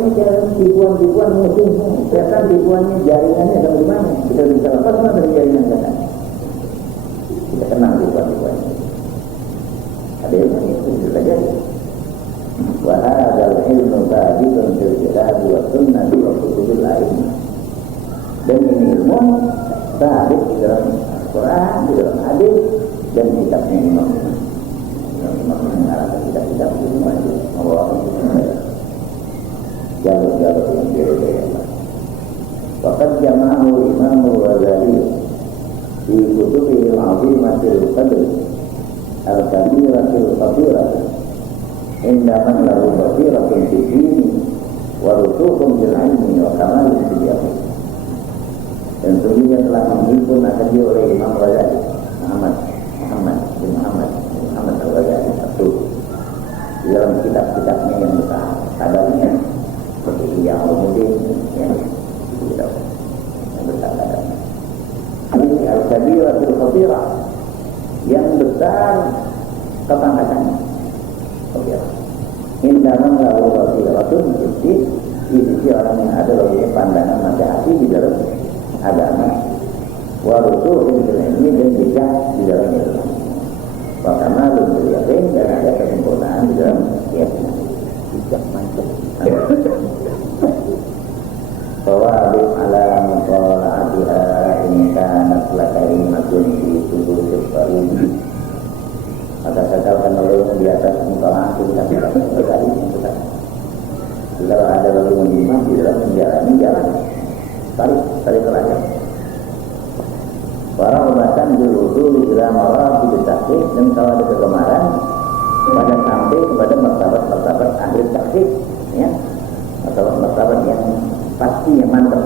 tipuan-tipuan musuhmu. Kelihatan tipuannya, jaringannya ada di mana? Kita bisa lepas mana dari jaringan kita? Kita kenal tipuan-tipuannya. Ada yang itu bisa jadi. Wa hadzal ilmu thabitun fil kitab wa sunnah wa kutubil lain. Dan ini ilmu thabit di dalam Al-Quran, di dalam hadis dan kitabnya Imam. Imam mengarahkan kitab-kitab semua itu membawakan jalur-jalur yang berbeda. Waqad jama'ahu Imam Ghazali di kutubil azimatil qadr al-kabiratil qadira. Indaman lahu basiratun fi dini wa rusukhun bil ilmi wa kamalun fil yaqin. Dan sungguhnya telah menghimpun akan dia oleh Imam Ghazali Muhammad Al-Ghazali di dalam kitab-kitabnya yang besar, kabarnya seperti Ihya Ulumuddin, yang besar kabarnya. Ini al-kabiratul khatirah, yang besar kepangkatannya. Indaman lahu basiratun di sisi orang yang ada baginya pandangan mata hati di dalam agama, wa rusukhun bil ilmi, dan bijak di dalam ilmu, wa kamalun fil yaqin, dan ada kesempurnaan di dalam keyakinan. Bijak mantap. Tawabib ala mutala'atiha in kanat lakarimatun fi suduris qarin. Maka saya akan lalu di atas mutala'ah kita berkali yang kalau ada lalu menimah di dalam jalan tarik telaga. Para obatan berusul ila marah di taksir dan kalau ada kegemaran pada sampai kepada martabat-martabat ahli taksir, ya, martabat yang pasti, yang mantap.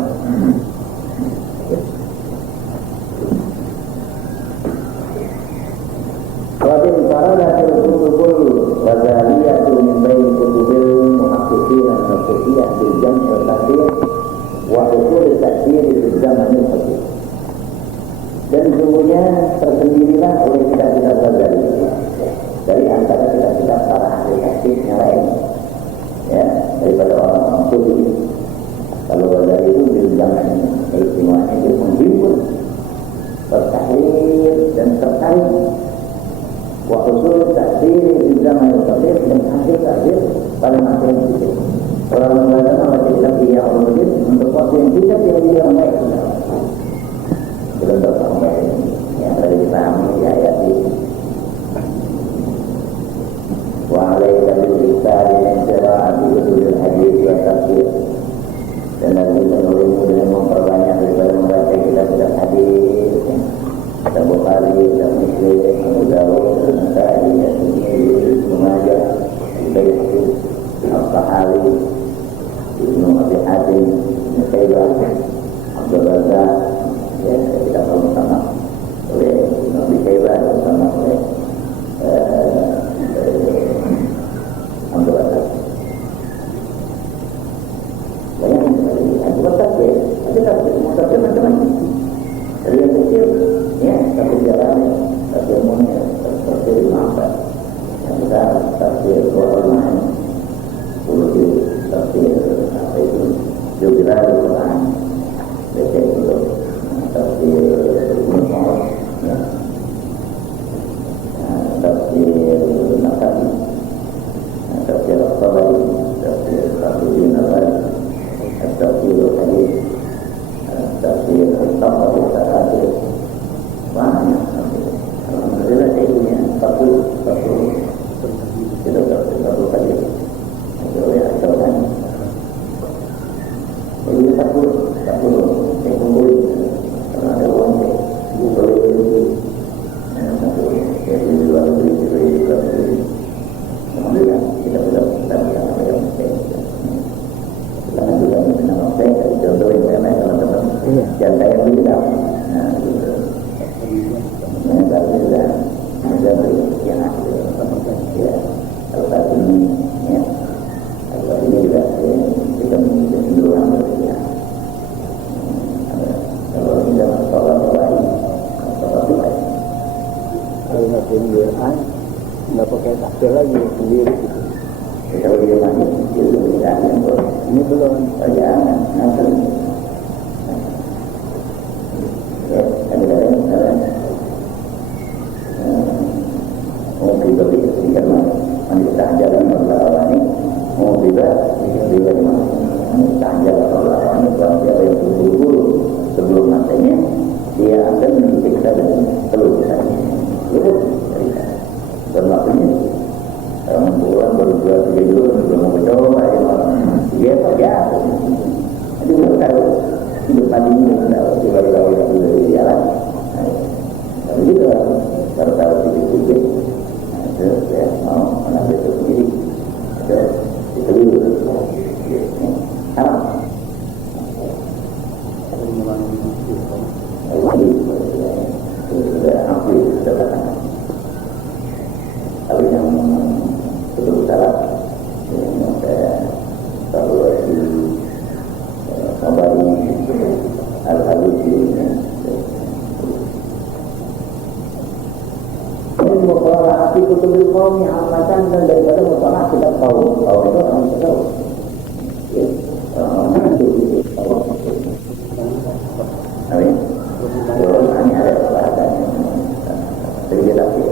Wabin faradatil kutubul wazaliyatu min bain kutubil muhaqqiqin al-nafsiyah bil jam' al-taksir wa usul taksir di zaman al-taksir. Dan sesungguhnya tersendirilah oleh kitab-kitab Ghazali dari antara kitab-kitab para ahli hadis yang lain, ya, daripada orang-orang sufi. Kalau Ghazali itu bilang istimewanya itu menghimpun tertahrir dan tertarik wa usul taksir di zaman al-taksir dan hasil taksir pada masa yang itu. Kalau mengatakan bahwa kitab dia ulul untuk waktu yang kitab yang dia baik. Belum sampai yang tadi dipahami di ayat ini. Wa alaika bil ikhtari min qira'ati kutubul hadits wa tafsir. Dan lagi menurunmu dengan memperbanyak daripada membaca kitab-kitab hadis, kitab Bukhari, kitab Muslim, Abu Dawud, An-Nasa'i, At-Tirmidzi, Ibnu Majah, Al-Baihaqi, Al-Tahawi, Ibnu Abi Hatim, Ibnu Saibah, Abdul Razak. Ya, kita tahu bersama oleh Nabi Saibah, bersama oleh Abdul Razak. Banyak yang tafsir, ada tafsir macam-macam. Dari yang kecil, ya, tafsir jalan, tafsir munia, tafsir ma'afat. Yang besar, tafsir Quran, tafsir apa itu, juga Al-Quran, baca itu. Tafsir Muhammad, ya, tafsir Nasa'i, tafsir Al-Tabari, tafsir Al-Qur'an Al-Awal, tafsir Al-Hadis, tafsir Al-Tabari, tafsir banyak. Alhamdulillah saya punya satu hadis. Oleh asalkan, jadi satu saya kumpulin. Ada orang yang boleh jadi luar negeri, alhamdulillah kita sudah yang jangan juga mengenal saya contohin karena teman-teman jangan saya bilang alhamdulillah ada yang ya kalau saat ini ya kalau ini juga kita menjadi orang ya. Kalau tidak sholat baik, kalau nggak sendirian, nggak pakai tafsir lagi sendiri. Kalau dia nangis, dia belum bisa Ini belum. Jangan, nanti. Ya, kadang-kadang mau pribadi karena manusia jalan berlawan ini, mau pribadi manusia jalan berlawan ini kalau dia yang buru-buru sebelum matanya dia akan disiksa dan telusur dan makanya pulang berdua tidur belum mau coba dia saja itu belum tahu hidup mati belum tahu tiba-tiba dari jalan tapi gitu baru tahu tidur terus ya mau menambil itu sendiri terus ditelur haram. Tapi yang belum salah yang saya tahu di Sabari Al-Halusi ini mukalah api kutubil kaum yang amatan dan daripada mukalah kita tahu itu orang kita tahu amin. Terus hanya ada bahasanya terjelas ya.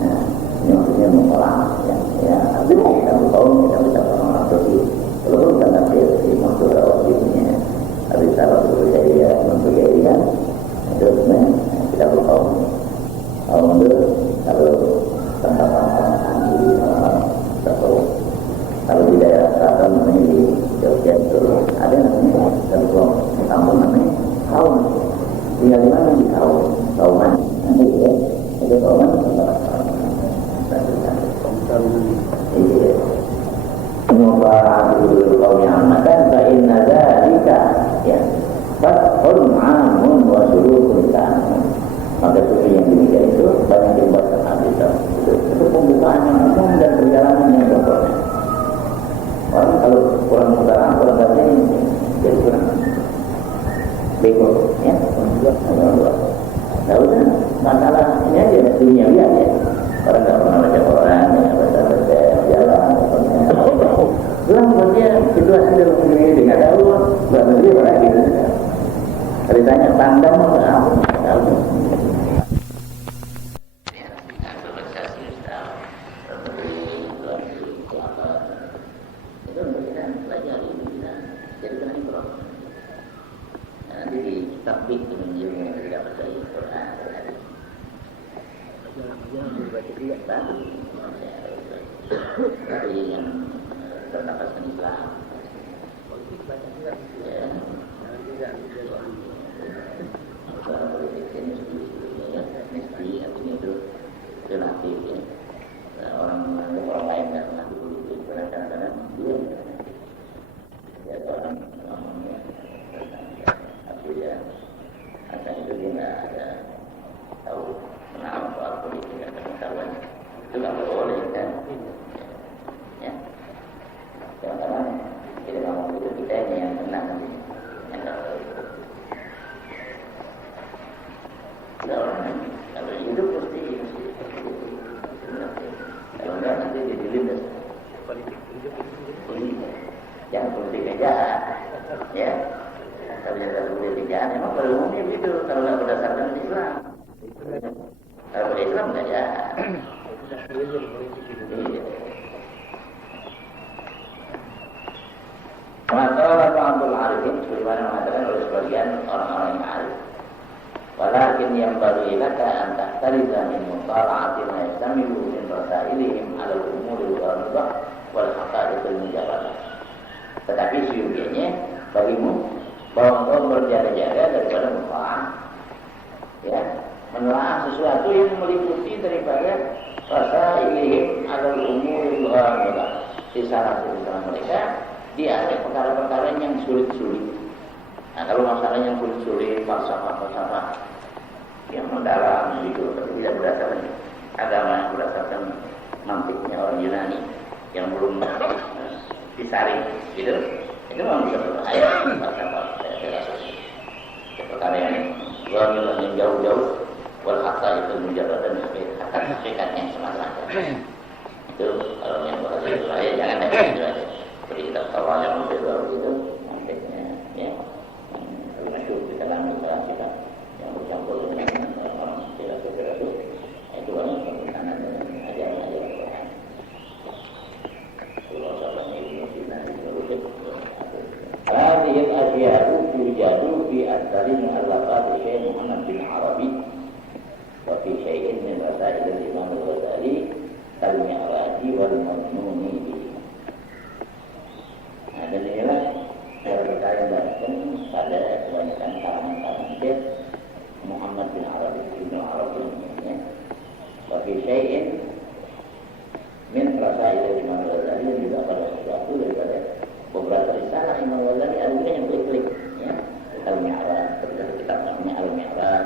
Nah, ini maksudnya mukalah ya artinya kita tahu kita bisa orang Turki. Kalau bukan nanti maksud wajibnya habis salah berjaya memperjaya terus kita tahu kalau tempat-tempat kalau di daerah selatan namanya di Jogja itu ada namanya kalau kampung namanya kaum tinggal di mana di kauman nanti ya Itu kawan. Mubarakatul qawmi amatan fa inna dzalika ya fathun 'amun wa surukun tamun. Maka seperti yang demikian itu banyak dibuat hadis itu pembukaan yang umum dan perjalanan yang sempurna. Orang kalau kurang mudah, kurang baca ini jadi kurang bego, ya. Nah udah masalah ini aja dunia lihat ya. Orang nggak pernah baca Quran, ya baca jalan. Bilang buat dia situasi dalam dunia ini nggak tahu, buat dia orang gitu. Kalau ditanya pandang mau nggak tahu. Tapi menunjuknya tidak percaya Quran tapi yang bernafaskan Islam politik baca juga ya politik ini mesti artinya itu relatif ya orang lain nggak mengerti politik kadang-kadang dia ya orang ya asal itu dia nggak ada tahu kenapa soal politik dan pengetahuan itu nggak boleh kan ya kadang-kadang kita ngomong itu kita ini yang tenang nanti yang nggak boleh ada orang kalau hidup mesti kalau nggak nanti jadi lindas politik jangan politik aja ya. Kalau yang berlebihan, memang pada umumnya begitu. Kalau nggak berdasarkan Islam, kalau Islam nggak ya. Maka Abdul Arifin sebagaimana mengatakan oleh sebagian orang-orang yang arif. Walakin yang baru ilaka antah tariza min mutala'atin ma yastamilu min rasailihim ala al-umuri wal-ghamdah wal haqa'iqil mujarradah. Tetapi suyuginya bagimu bahwa engkau berjaga-jaga daripada mufa'ah ya, menelaah sesuatu yang meliputi daripada rasa ilihim adal umuril ghamdah. Di salah satu mereka dia ada perkara-perkara yang sulit-sulit. Nah kalau masalah yang sulit-sulit falsafah yang mendalam gitu, tapi tidak berdasarkan agama, berdasarkan mantiknya orang Yunani yang belum disaring gitu, itu memang bisa berbahaya. Perkara yang jauh-jauh wal hatta itu menjadi dan hakikatnya semacam itu kalau yang bahasa Israel jangan ada Israel seperti kita tahu yang berbeda itu hakikatnya ya yang masyhur di kalangan kita yang bercampur dengan orang filosofi itu banyak pertentangan dengan ajaran-ajaran Quran. Filosofi itu هذه الأشياء توجد في أكثر مؤلفات الشيخ محمد بن عربي وفي شيء من رسائل الإمام الغزالي كالمعراج والمجنون به. Dan inilah perkara yang dilakukan pada kebanyakan kalangan Syekh Muhammad bin Arabi ya. Wa fi syai'in min rasail Imam Al-Ghazali juga pada sesuatu daripada beberapa risalah Imam Ghazali ada yang klik ya Al-Mi'raj kitab namanya Al-Mi'raj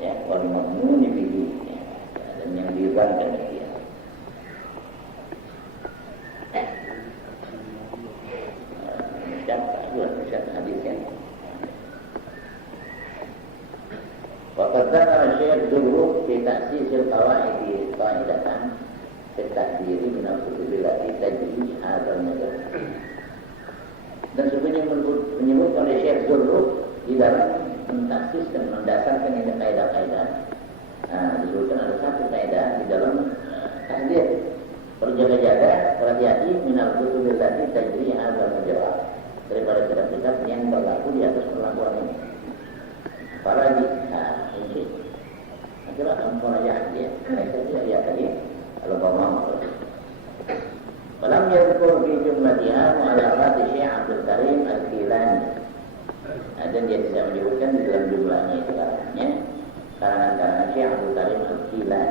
ya wal Majnun bihi ya. Dan yang diriwayatkan dari dia dan hadisnya wa qadara Syekh Durruk fi ta'sis al-qawaid qaidatan fi-tahdhir min al-kutub allati tajri hadzal majal. Dan sebenarnya menyebut oleh Syekh Durruk di dalam mentaksis dan mendasarkan ini kaidah-kaidah. Disebutkan ada satu kaidah di dalam tahdir berjaga-jaga, berhati-hati minal kutubil tadi tajri hadzal majra daripada kitab-kitab yang berlaku di atas perlakuan ini. Para di ini adalah mempelajari dia. Mereka dia tadi kalau mau Walam yadhkur fi jumlatiha mu'alafat Syekh Abdul Karim Al-Kilani. Dan dia tidak menyebutkan di dalam jumlahnya itu karangan Syekh Abdul Karim Al-Kilani.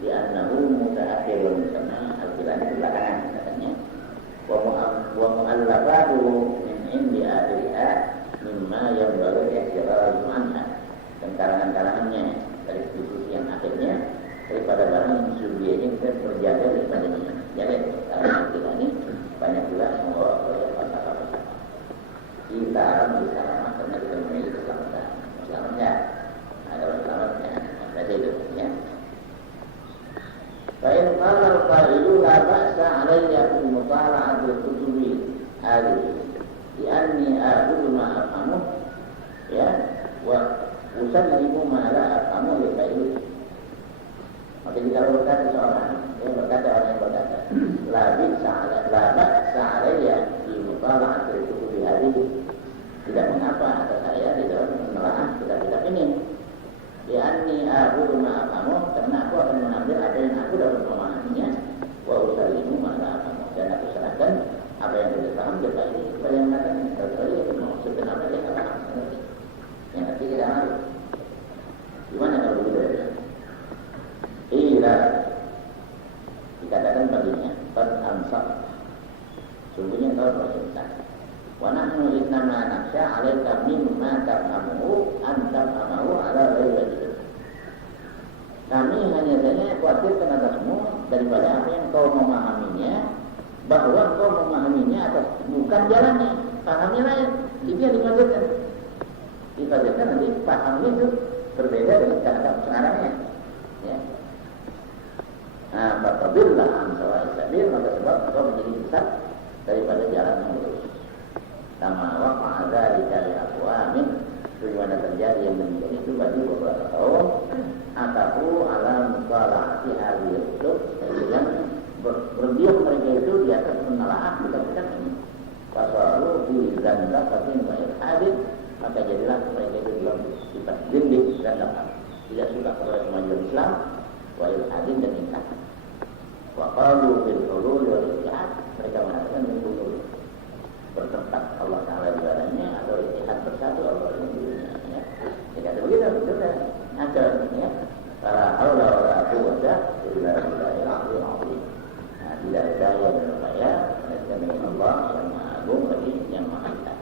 di annahu mutaakhirun sama al-filan itu belakangan katanya. Wa mu'allafatu min indi akhiriha mimma yang baru ihtiraju anha, dan karangan-karangannya dari sisi yang akhirnya daripada barang yang sudianya kita berjaga daripadanya. Jaga karangan kita ini banyak juga membawa falsafah-falsafah. Kita bisa karena kita memiliki keselamatan. Selamatnya ada selamatnya. Berarti itu ya. Fa'in qala al-qailu la ba'sa 'alayya fi mutala'ati al-kutubi hadhihi li anni a'budu ma afhamu ya wa usallimu ma la afhamu li qailu. Maka jika berkata seorang, dia berkata orang yang berkata la ba'sa 'alayya fi mutala'ati al-kutubi hadhihi, tidak mengapa atas saya di dalam menelaah kitab-kitab ini. Lianni a'budu ma afhamu, karena aku akan mengambil apa yang aku dapat memahaminya, wa usallimu ma la afhamu, dan aku serahkan apa yang tidak paham kepada yang mengatakan. Kalau itu maksudnya apa yang tidak paham, yang nanti tidak malu. Gimana kalau begitu? Iya, dikatakan baginya qad ansab, sungguhnya kau bercinta. Wa nahnu innama nakhsha 'alaika mimma tafhamuhu an tafhamahu 'ala ghairi wajhih. Kami hanya saja khawatirkan atasmu daripada apa yang kau memahaminya, bahwa kau memahaminya atas bukan jalannya, pahamnya lain. Itu yang dimaksudkan. Dimaksudkan nanti pahamnya itu berbeda dengan kata sekarangnya. Ya. Nah, fatabillah an sawa'is sabil, maka sebab kau menjadi sesat daripada jalan yang lurus. Sama waqa'a dzalika li aqwamin, bagaimana terjadi yang demikian itu bagi beberapa kaum ataku ala mutala'ati hadhihi al-kutub, yang berdiam mereka itu di atas menelaah kitab-kitab ini. Fasalu fi zandaqatin wa ilhadin, maka jadilah mereka itu dalam sifat zindik dan dapat tidak suka kepada kemajuan Islam, wa ilhadin dan ingkar. Wa qalu bil hulul wal ittihad, mereka mengatakan hulul, bertempat Allah Ta'ala di badannya, atau ittihad bersatu Allah dengan dirinya. Ya. Jika ada begitu, sudah ngajar ya. Para haula wa la quwwata illa billahil aliyyil azim. Nah, tidak ada daya dan upaya dengan Allah yang Maha Agung bagi yang Maha Esa.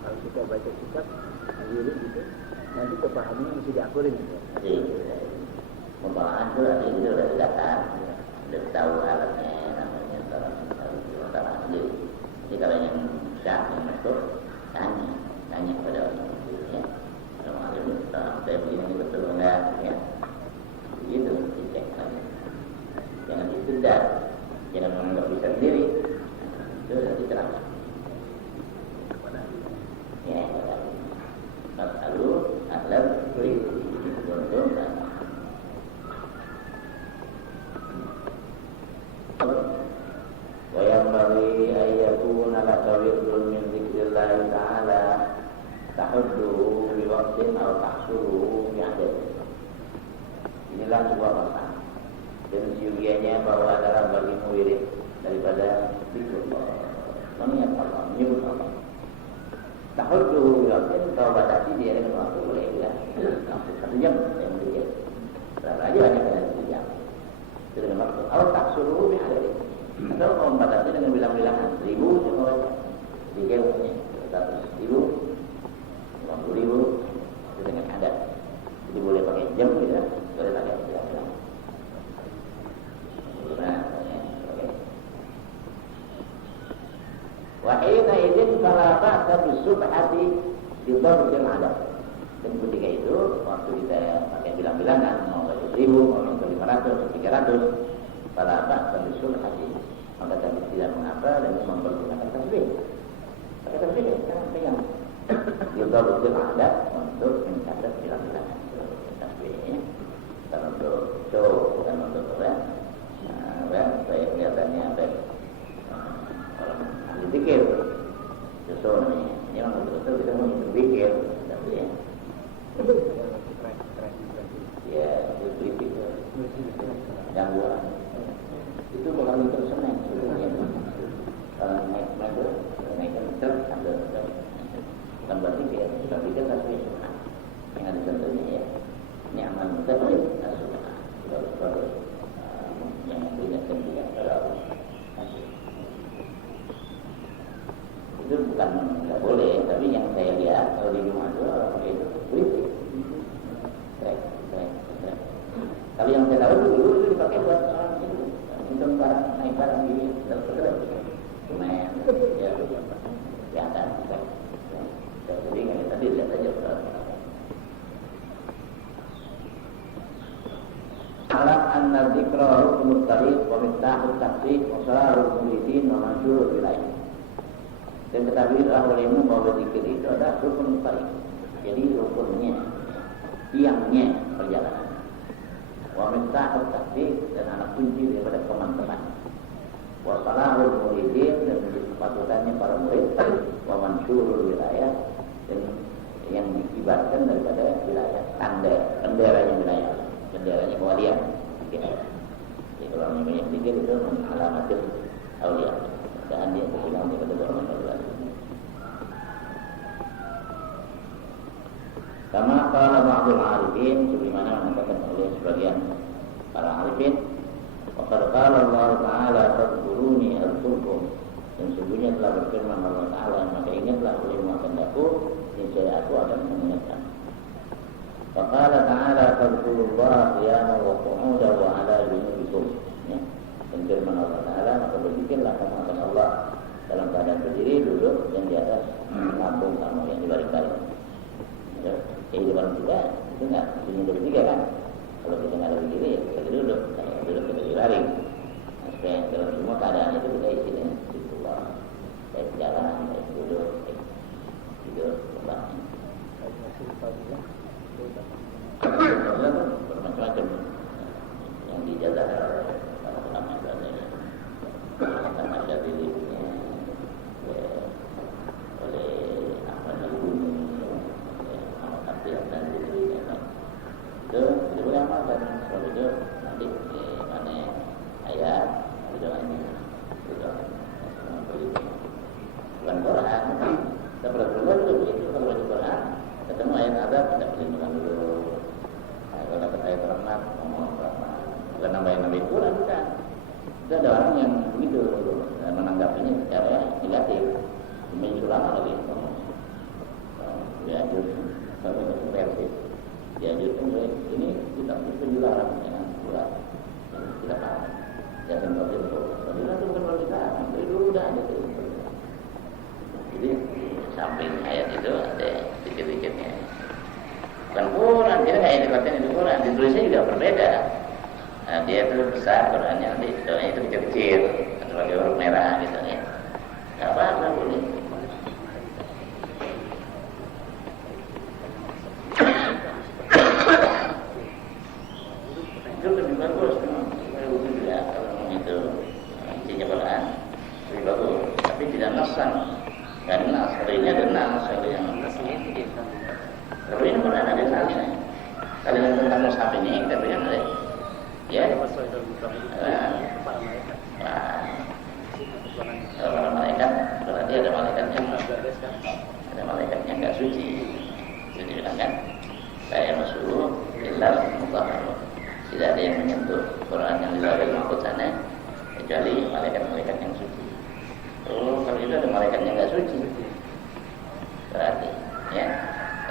Kalau kita baca kitab diri gitu, nanti kepahamannya mesti diakurin gitu. Jadi pembawaan itu nanti itu sudah datang, sudah tahu alatnya, namanya salah sendiri. Jadi kalau yang sah, yang masuk, tanya kepada orang itu ya. Kalau alim saya begini betul enggak ya. Begitu dicek lagi. Jangan ditunda, jangan menganggap bisa sendiri. Itu nanti terang. Ya, lalu alam beri contoh. Wa yanbaghi an yakuna laka wirdun min dzikrillah ta'ala tahudduhu bi waqtin aw tahsuruhu bi adad. Inilah sebuah masalah. Dan sesungguhnya bahwa adalah bagimu wirid daripada zikrullah, mengingat Allah, menyebut Allah. Tahudduhu bi waqtin, kau batasi dia dengan waktu boleh ya. Satu jam yang dikit. Berapa aja hanya dengan 1 jam. Itu dengan waktu. Aw tahsuruhu bi adad. Atau kau membatasi dengan bilang-bilangan 1000 semua 3.000, 100.000, 50.000 itu dengan adat. Jadi boleh pakai jam gitu, boleh pakai bilang-bilang. Nah, oke. Wa hina idzin fala ba'sa bisubhati bi darbil adad. Dan ketika itu waktu kita pakai bilang-bilangan mau 1.000, mau 500, 300, fala ba'sa bisubhati, maka tidak mengapa dan mempergunakan tasbih. Pakai tasbih jangan pegang. Yudharbul adad untuk mencatat bilang-bilangan tasbihnya. Bukan untuk show, bukan untuk apa? Supaya kelihatannya baik. Orang ahli zikir, show namanya. Ini orang betul-betul kita mau berpikir, tapi ya. Ya, berpikir. Gangguan. Itu bukan terus senang sebetulnya. Kalau naikkan truk sambil bukan berpikir, sudah pikir tapi yang ada contohnya ya. Ini amal mutawalid, bukan nggak boleh, tapi yang saya lihat kalau di rumah itu itu berisik. Kalau yang saya tahu dulu itu dipakai buat orang itu untuk barang naik barang di terus cuma ya di atas. Jadi nggak tadi lihat aja. Alam an-dzikra rukunut tariq wa miftahut tahqiq wa sararul muridin wa mansyurul wilayah. Dan ketahuilah olehmu bahwa zikir itu adalah rukun tariq. Jadi rukunnya, tiangnya perjalanan. Wa miftahut tahqiq dan anak kunci daripada teman-teman. Wa sararul muridin dan menjadi kepatutannya para murid. Wa mansyurul wilayah dan yang dikibarkan daripada wilayah tanda benderanya wilayah. Benderanya kewalian. Jadi kalau orang yang zikir itu alamatil aulia. Dan dia bilang dia kata orang yang Kama qala ba'dul arifin, sebagaimana mengatakan oleh sebagian para arifin, wa qad qala Allah Ta'ala fadhkuruni azkurkum. Dan sesungguhnya telah berfirman Allah Ta'ala, maka ingatlah olehmu akan aku, niscaya aku akan mengingatkan. Faqala ta'ala fadhkurullah qiyaman wa qu'udan wa 'ala junubikum. Dan firman Allah Ta'ala, maka berzikirlah kamu akan Allah dalam keadaan berdiri, duduk, dan di atas lambung kamu yang dibaring-baring. Ya, kehidupan kita itu enggak punya bertiga kan? Kalau kita nggak berdiri, ya kita duduk, duduk kita dibaring. Nah, supaya dalam semua keadaan itu kita isi dengan zikrullah. Baik jalan, baik duduk, baik tidur, bangun. Bermacam-macam yang dijazah oleh para ulama ini. Karena Syadili oleh Ahmad Al-Buni, Ahmad Abdil dan diri-diri itu boleh amalkan. Sebab itu nanti mana ayat ini bukan Quran. Kita berdoa dulu begitu kalau baca Quran. Ketemu ayat adab tidak perlindungan dulu. Kalau dapat ayat rahmat, ngomong rahmat. Bukan nambahin Quran, bukan. Itu ada orang yang begitu menanggapinya secara negatif. Demi ulama lagi ngomong. Diajur versi. Diajurkan ini kita penjelasan dengan Quran. Kita paham. Jangan berarti itu. Penjelasan itu bukan permintaan. Dari dulu dah ada itu. Jadi samping ayat itu ada dikit-dikitnya. Bukan Quran, kita nggak dikatakan itu Quran, ditulisnya juga berbeda. Nah, dia itu besar Qurannya, nanti doanya itu kecil, atau pakai huruf merah misalnya. Nggak apa-apa boleh. Itu lebih bagus, juga kalau itu isinya Quran lebih bagus, tapi tidak nasan. Karena kalau ini ada nas, kalau yang kalau ini pun ada salahnya. Kalau yang tentang mushaf ini kita berikan ada, ya. Para malaikat berarti ada malaikatnya nggak suci. Jadi bilang kan, saya masuk ilal mutahharun. Tidak ada yang menyentuh Quran yang dilawil mahfuz sana kecuali malaikat-malaikat yang suci. Oh, kalau itu ada malaikat yang nggak suci, berarti, ya.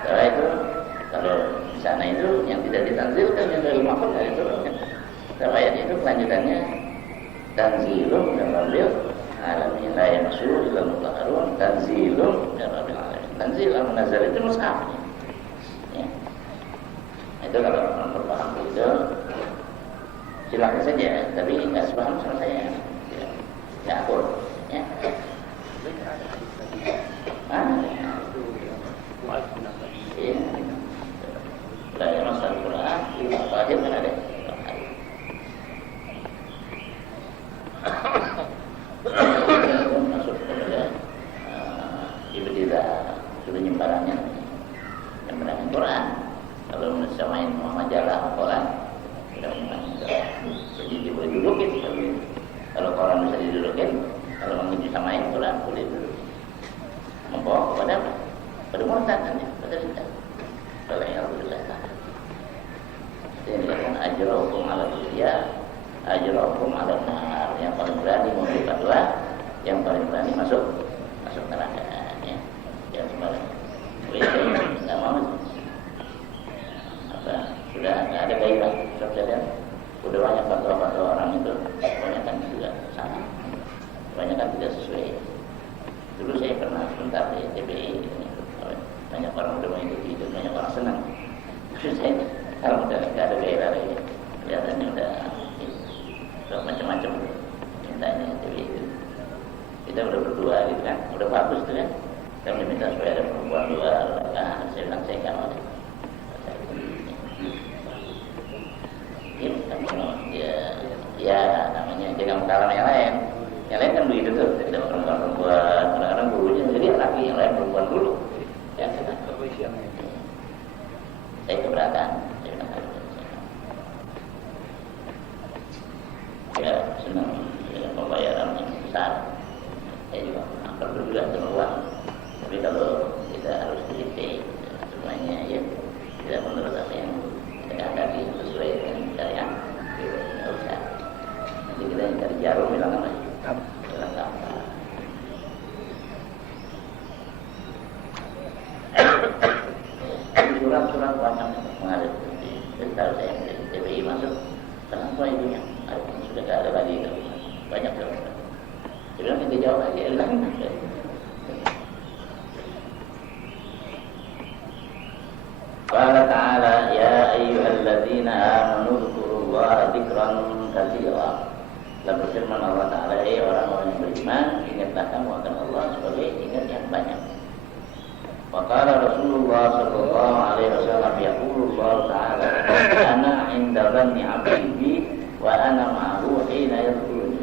Setelah itu, kalau di sana itu yang tidak ditanzilkan yang dari mahfuz dari turunnya. Setelah ayat itu kelanjutannya, tanzilum dan rabbil alamin la yamassuhu illa mutahharun, tanzilum dan rabbil alamin. Tanzil al-munazzal itu mushafnya. Ya. Itu kalau orang berpaham itu, silakan saja, tapi nggak sepaham sama saya. Ya, nggak akur. Ya. Iya. Saya masuk Quran, apa aja kan ada. Masuk kepada ibtidah sudah nyembarannya nyembarangan Quran. Kalau samain majalah Quran, sudah nyembarangan Quran. Jadi dia boleh dudukin. Kalau Quran bisa didudukin, kalau mau disamain Quran boleh dulu membawa kepada murtadannya, pada ridha. Alhamdulillah. Ini kan ajraukum ala dunya, ajraukum ala nar. Yang paling berani memberi fatwa, yang paling berani masuk neraka. Ya. ada gairah. Saya lihat udah banyak fatwa-fatwa orang itu kebanyakan juga salah, kebanyakan tidak sesuai. Dulu saya pernah sebentar di TPI, banyak orang udah mengikuti itu, banyak orang senang. Terus saya kalau udah nggak ada gairah lagi, kelihatannya udah macam-macam mintanya TPI itu. Kita udah berdua gitu kan, udah bagus tuh kan. Kami minta supaya ada perempuan dua, saya bilang saya nggak mau. Ya namanya jangan kalah yang lain. Yang lain kan begitu tuh, tidak perempuan, kadang-kadang gurunya jadi laki, yang lain perempuan dulu. Ya kita. Saya keberatan. Ya senang dengan pembayaran yang besar. Saya juga akan bergerak dengan uang. Tapi kalau kita harus teliti semuanya ya tidak menurut apa yang kita hadapi sesuai dengan syariat, tidak usah. Nanti kita yang cari jarum bilang apa? Bilang apa? Surat-surat banyak mengalir. Jadi kalau saya dari TPI masuk, kenapa itunya? Sudah tidak ada lagi itu. Banyak surat. Dia bilang kita jawab aja, hilang. Qala ta'ala ya ayyuhalladzina amanu dzkurullaha dzikran katsira. Lalu berfirman Allah Ta'ala, orang-orang yang beriman, ingatlah kamu akan Allah sebagai ingat yang banyak. Wa qala Rasulullah sallallahu alaihi wasallam yaqulullah ta'ala ana 'inda dhanni 'abdi bi wa ana ma'ahu hina yadhkuruni.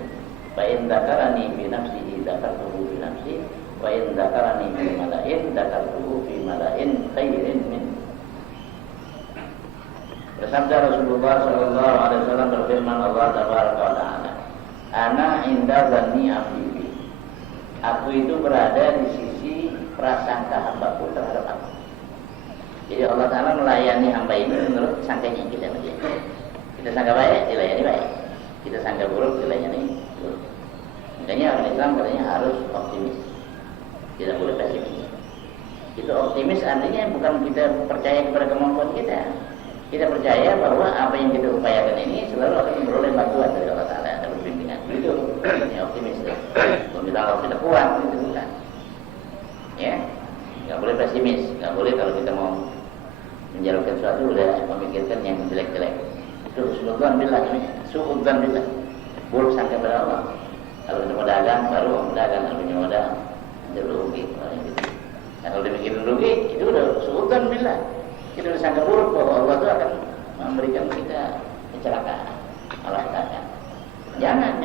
Fa in dzakarani bi nafsihi dzakartuhu bi nafsi wa in dzakarani bi mala'in dzakartuhu bi mala'in khairin min. Bersabda Rasulullah sallallahu alaihi wasallam berfirman Allah tabaraka wa taala, "Ana inda dhanni 'abdi bi." Aku itu berada di sisi prasangka hambaku terhadap aku. Jadi Allah Taala melayani hamba ini menurut sangkanya kita saja. Kita sangka baik, dilayani baik. Kita sangka buruk, dilayani buruk. Makanya orang Islam katanya harus optimis, tidak boleh pesimis. Itu optimis artinya bukan kita percaya kepada kemampuan kita. Kita percaya bahwa apa yang kita upayakan ini selalu akan memperoleh bantuan dari Allah Taala dan bimbingan. Itu yang optimis. Meminta Allah kita kuat, itu bukan. Ya, nggak boleh pesimis, nggak boleh kalau kita mau menjalankan sesuatu udah memikirkan yang jelek-jelek. Itu suudzon billah, suudzon billah, buruk sangka pada Allah. Kalau kita mau dagang, baru mau dagang, kalau punya modal, jadi rugi. Nah, kalau dipikirin rugi, itu udah suudzon billah. Kita udah sangka buruk bahwa Allah itu akan memberikan kita kecelakaan, malapetaka. Jangan.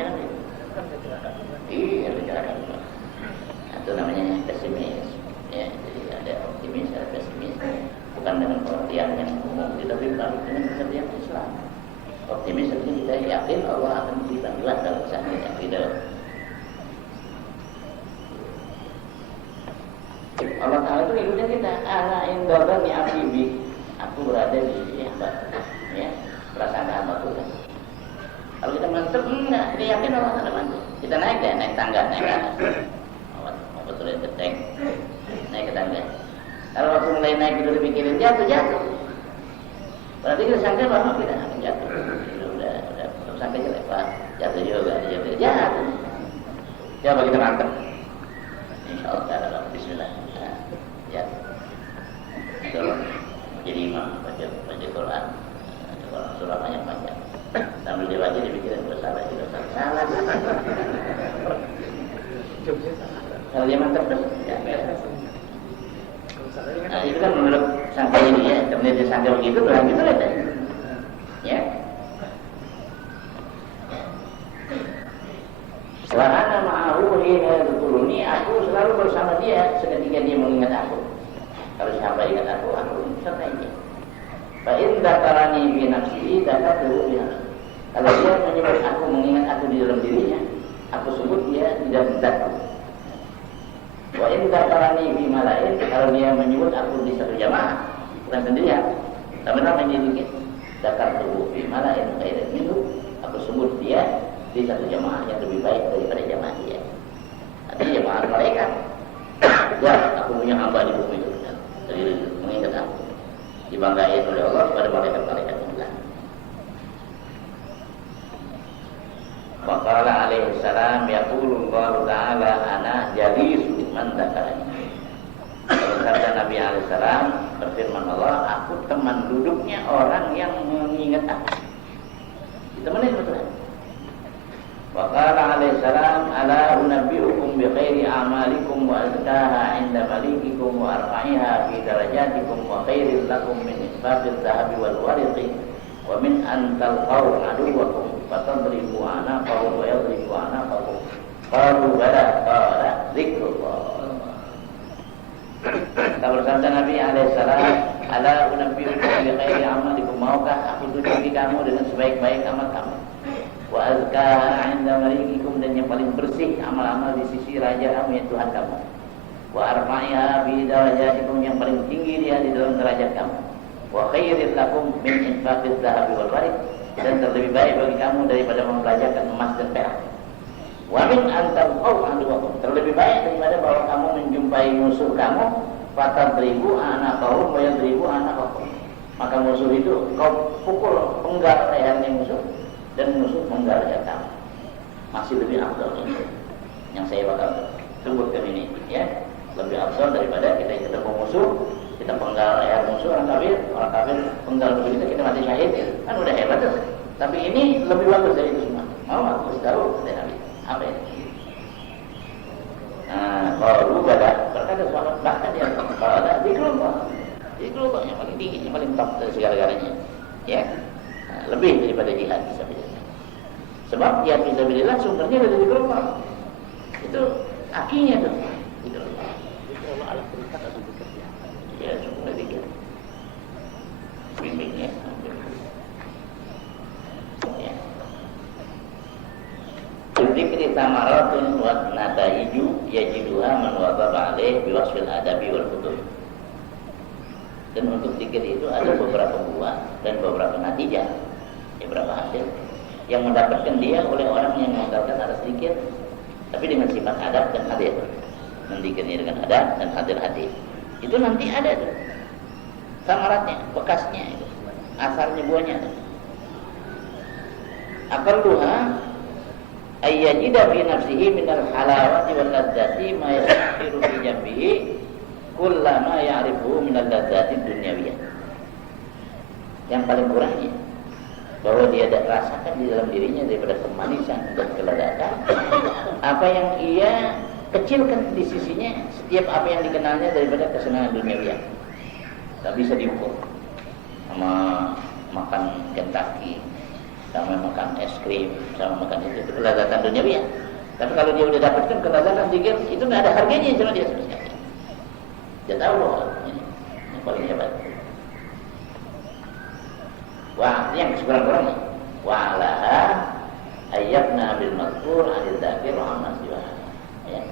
Iya, kecelakaan. Itu namanya pesimis. Ya, jadi ada optimis, ada pesimis. Bukan dengan pengertian yang umum, tapi dengan pengertian Islam. Optimis artinya kita yakin Allah akan memberi bantuan dalam usaha kita. Tidak. Allah Taala itu ilmunya kita. Ana inda dhanni 'abdi bi. Aku berada di sisi hamba. Ya, perasaan hamba itu kan. Kalau kita mantap, enggak, kita yakin Allah akan bantu. Kita naik ya, naik tangga, naik ke atas. Betul itu tank, naik ke tangga. Kalau waktu mulai naik itu dipikirin jatuh. Berarti kita sangka bahwa kita akan jatuh. Udah sampai jelek Pak, jatuh juga, jatuh. Coba kita mantap. Insya Allah, Bismillah. Ya, kalau jadi imam baca Quran, surah banyak. Sambil dibaca dipikirin bersalah, salah. Kalau dia mantap tuh, ya. Nah, itu kan menurut sangka ini ya, karena dia sangka begitu, berarti itu ada. Ya. Selama ma'ahu hina yadhkuruni, aku selalu bersama dia seketika dia mengingat aku. Kalau siapa ingat aku sertai dia. Fa in dzakarani bi nafsihi dzakartuhu bi nafsi. Kalau dia menyebut aku, mengingat aku di dalam dirinya, aku sebut dia di dalam zatku. Wa in dzakarani bi mala'in, kalau dia menyebut aku di satu jamaah, bukan sendirian, tapi namanya dikit. Dzakartuhu bi mala'in khairan minhu, aku sebut dia di satu jamaah yang lebih baik daripada jamaah dia. Artinya jamaah malaikat. Ya, aku punya hamba di bumi itu. Jadi mengingat aku, dibanggain oleh Allah kepada malaikat-malaikat yang bilang. Allah Ta'ala ana jalisu man dzakarani. Kata Nabi alaihissalam, berfirman Allah, aku teman duduknya orang yang mengingat aku. Ditemenin betul. Wa qala alaihissalam, ala unabbiukum bi khairi a'malikum wa azkaha 'inda malikikum wa arfa'iha fi darajatikum wa khairil lakum min isbatil dhahabi wal wariqi wa min an talqaw aduwakum fatadribu anaqahu wa yadribu anaqakum. Qalu bala qala dzikrullah. Kalau sabda Nabi alaihissalam, ala unabbiukum bi khairi a'malikum, maukah aku tunjuki kamu dengan sebaik-baik amal kamu, wa azkaha 'inda malikikum, dan yang paling bersih amal-amal di sisi raja kamu, yang Tuhan kamu, wa arfa'iha bi darajatikum, yang paling tinggi dia di dalam derajat kamu, wa khairil lakum min infaqiz dhahabi wal wariq, dan terlebih baik bagi kamu daripada membelanjakan emas dan perak. Wa min antal aduwakum, terlebih baik daripada bahwa kamu menjumpai musuh kamu, fatadribu anaqahum wa yadribu anaqakum, maka musuh itu kau pukul, penggal lehernya musuh, dan musuh menggal leher kamu. Masih lebih afdal ini yang saya bakal sebutkan ini, ya, lebih afdal daripada kita ketemu musuh, kita penggal leher musuh, orang kafir penggal begitu kita mati syahid, kan udah hebat tuh. Tapi ini lebih bagus dari itu semua. Mau aku tahu dari Nabi apa ini? Nah, kalau berkata sahabat, bahkan dia kalau ada zikrullah yang paling tinggi, yang paling top dari segala-galanya, ya, nah, lebih daripada jihad fisabilillah. Sebab jihad fisabilillah sumbernya dari zikrullah, itu akinya tuh zikrullah. Zikrullah ala perintah atau bekerja? Ya, sumber zikir, bimbingnya. Dzikri tamaratun wa nataiju yajiduha man wadaba alaih biwasfil adabi wal futuh. Dan untuk zikir itu ada beberapa buah dan beberapa natijah, beberapa hasil yang mendapatkan dia oleh orang yang mengamalkan atas zikir, tapi dengan sifat adab dan hadir. Menzikirnya dengan adab dan hadir. Itu nanti ada tuh samaratnya, bekasnya itu, asarnya, buahnya tuh. Aqalluha ayyajida fi nafsihi minal halawati wal ladzati ma yasiru fi jambihi kullama ya'rifuhu minal ladzati dunyawiyah. Yang paling kurangnya bahwa dia ada rasakan di dalam dirinya daripada kemanisan dan kelezatan apa yang ia kecilkan di sisinya, setiap apa yang dikenalnya daripada kesenangan duniawiyah. Tak bisa diukur sama makan Kentucky, sama makan es krim, sama makan itu kelezatan duniawi ya. Tapi kalau dia udah dapatkan kelezatan zikir, itu nggak ada harganya sama dia sebenarnya. Dia tahu loh ini yang paling hebat. Wah, ini yang sekurang-kurangnya. Wa laha ayyabna bil mazkur anil dzakir wa amas siwa. Ya.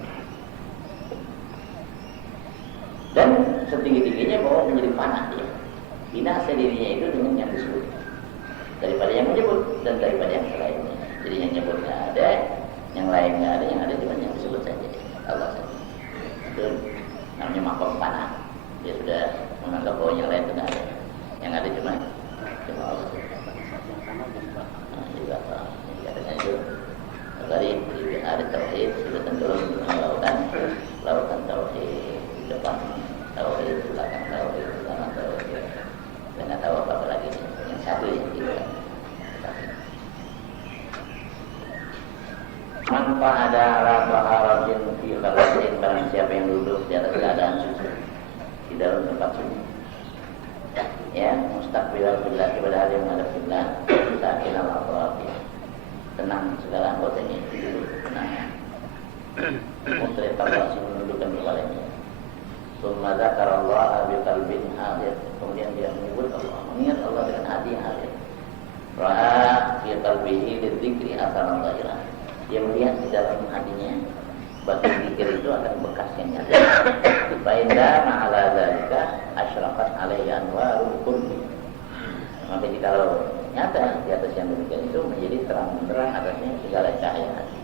Dan setinggi-tingginya bahwa menjadi panah dia. Binasa dirinya itu dengan yang disebut, daripada yang menyebut dan daripada yang selainnya. Jadi yang nyebut nggak ada, yang lain nggak ada, yang ada cuma yang disebut saja, Allah saja. Itu namanya makom panah. Dia sudah menganggap bahwa yang lain tidak ada, yang ada cuma Allah. Nah, juga apa? Yang katanya itu tadi ada tauhid, sudah tenggelam lautan tauhid, di depan tauhid, belakang tauhid, kanan tauhid. Dan nggak tahu apa lagi yang satu yang gitu. Manfaat ada raharatin fi khalasin, barang siapa yang duduk di atas keadaan suci di dalam tempat suci, ya, mustaqbilal qiblah, kepada hal yang menghadap qiblah, sakin al-atraf, tenang segala anggotanya, duduk tenang, mutlaq masih menundukkan kepalanya. Summa dzakarallaha biqalbin hadir, kemudian dia menyebut Allah, mengingat Allah dengan hati hadir. Ra'a fi qalbihi lidzikri atharan dhahira, dia melihat di dalam hatinya batu zikir itu akan bekas yang nyata. Fa inda ma'ala dzalika asyraqat alaihi anwarul qurbi, maka jikalau nyata di atas yang demikian itu menjadi terang-terang atasnya segala cahaya hati.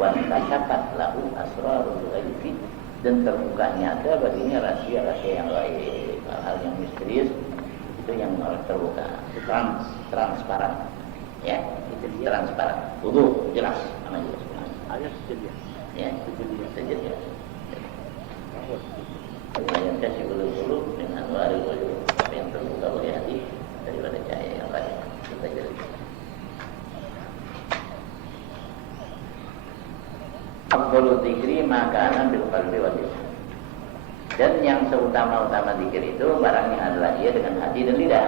Wa tashaqqat lahu asrarul ghaibi, dan terbuka nyata baginya rahasia-rahasia yang lain, hal-hal yang misterius itu yang terbuka, transparan, ya, itu transparan, jelas, namanya jelas. Ayat jelas. Ya, sujud ya. Yang kasih bulu-bulu dengan wari wajib yang terbuka oleh hati daripada cahaya yang lain. Kita jadi. Afdalu dzikri maka bil qalbi wal lisan. Dan yang seutama-utama zikir itu barangnya adalah ia dengan hati dan lidah.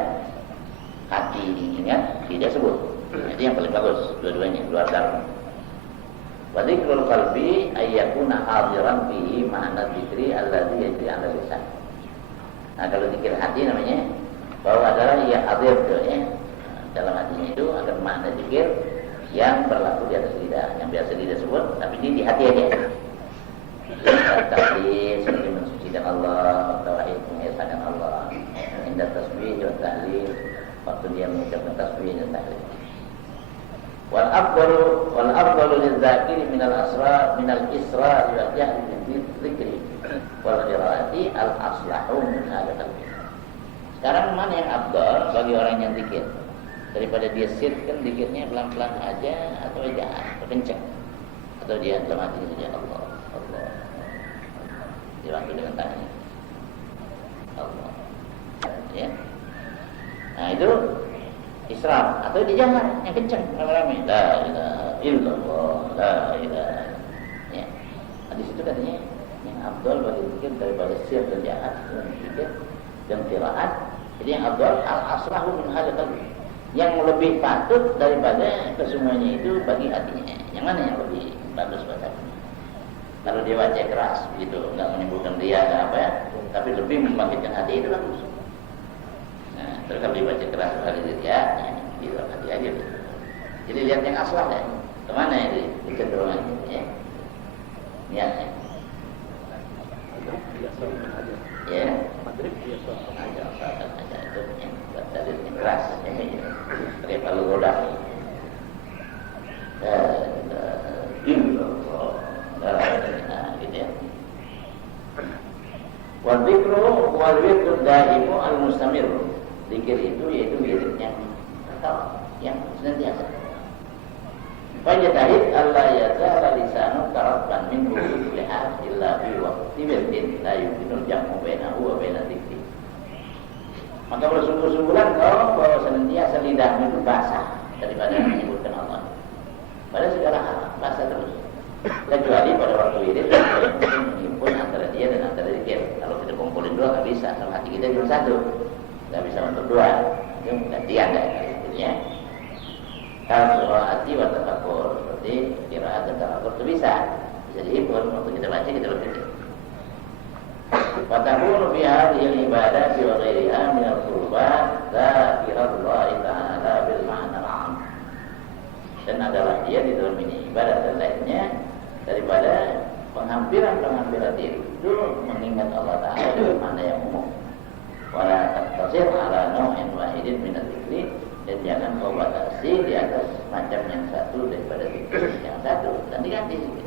Hati ingat, lidah sebut. Itu yang paling bagus dua-duanya, dua darah. Wa dzikrul qalbi ayyakuna hadiran fihi ma'na dzikri alladzi yajri 'ala lisan. Nah, kalau zikir hati namanya bahwa adalah ia hadir ya. Dalam hatinya itu akan makna zikir yang berlaku di atas lidah, yang biasa lidah sebut, tapi ini di hati aja. Tahlil seperti mensucikan Allah, tauhid mengesahkan Allah, indah tasbih dan tahlil, waktu dia mengucapkan tasbih dan tahlil. Wal afdalu lidzakiri minal isra wa jahri bil dzikri wal qiraati al aslahu min hadzal. Sekarang mana yang afdal bagi orang yang zikir? Daripada dia sirkan zikirnya pelan-pelan aja atau jahat, kencang, atau dia dalam hati saja Allah, Allah. Dibantu dengan tangannya Allah, ya. Nah itu israf atau dijangan yang kencang ramai-ramai la ilaha illallah la ilaha ya. Nah, di situ katanya yang afdal bagi zikir daripada sir dan jahat dan zikir dan qiraat. Jadi yang afdal al-aslahu min hadzal, yang lebih patut daripada kesemuanya itu bagi hatinya. Yang mana yang lebih bagus buat hatinya? Kalau dia baca keras begitu, enggak menimbulkan ria apa ya, tapi lebih membangkitkan hati itu bagus. Nah, terus kalau dibaca keras kali ria, di dalam hati aja. Jadi lihat yang asal ya, kemana ini kecenderungan ya? Niatnya. Ya, maghrib biasa aja itu yang dari keras ini. Kayak kalau roda. Gitu ya. Wal dzikru daimu al-mustamir. Zikir itu yaitu wirid yang tetap, yang senantiasa. Fajtahid alla yazala lisanu taratban min kulli hal illa fi waqti wirdin la yumkinu jam'u bainahu wa baina dzikri. Maka bersungguh-sungguhlah kau bahwa senantiasa lidahmu itu basah daripada menyebutkan Allah. Pada segala hal basah terus. Kecuali pada waktu wirid menghimpun antara dia dan antara zikir. Kalau kita kumpulin dua nggak bisa, kalau hati kita cuma satu, nggak bisa untuk dua. Itu gantian ya. Kalau hati wa tafakkur, seperti qiraat dan tafakkur itu bisa dihimpun waktu kita baca kita berpikir. Wa takunu fi hadhihi al-ibadati wa ghayriha min al-qurbat dzakirallahi ta'ala bil ma'na al-'am. Dan adalah dia di dalam ini ibadat dan lainnya daripada penghampiran-penghampiran itu mengingat Allah Ta'ala dengan makna yang umum. Wala taqtasir ala naw'in wahidin min al-dzikri, dan jangan kau batasi di atas macam yang satu daripada zikir yang satu, dan diganti zikir.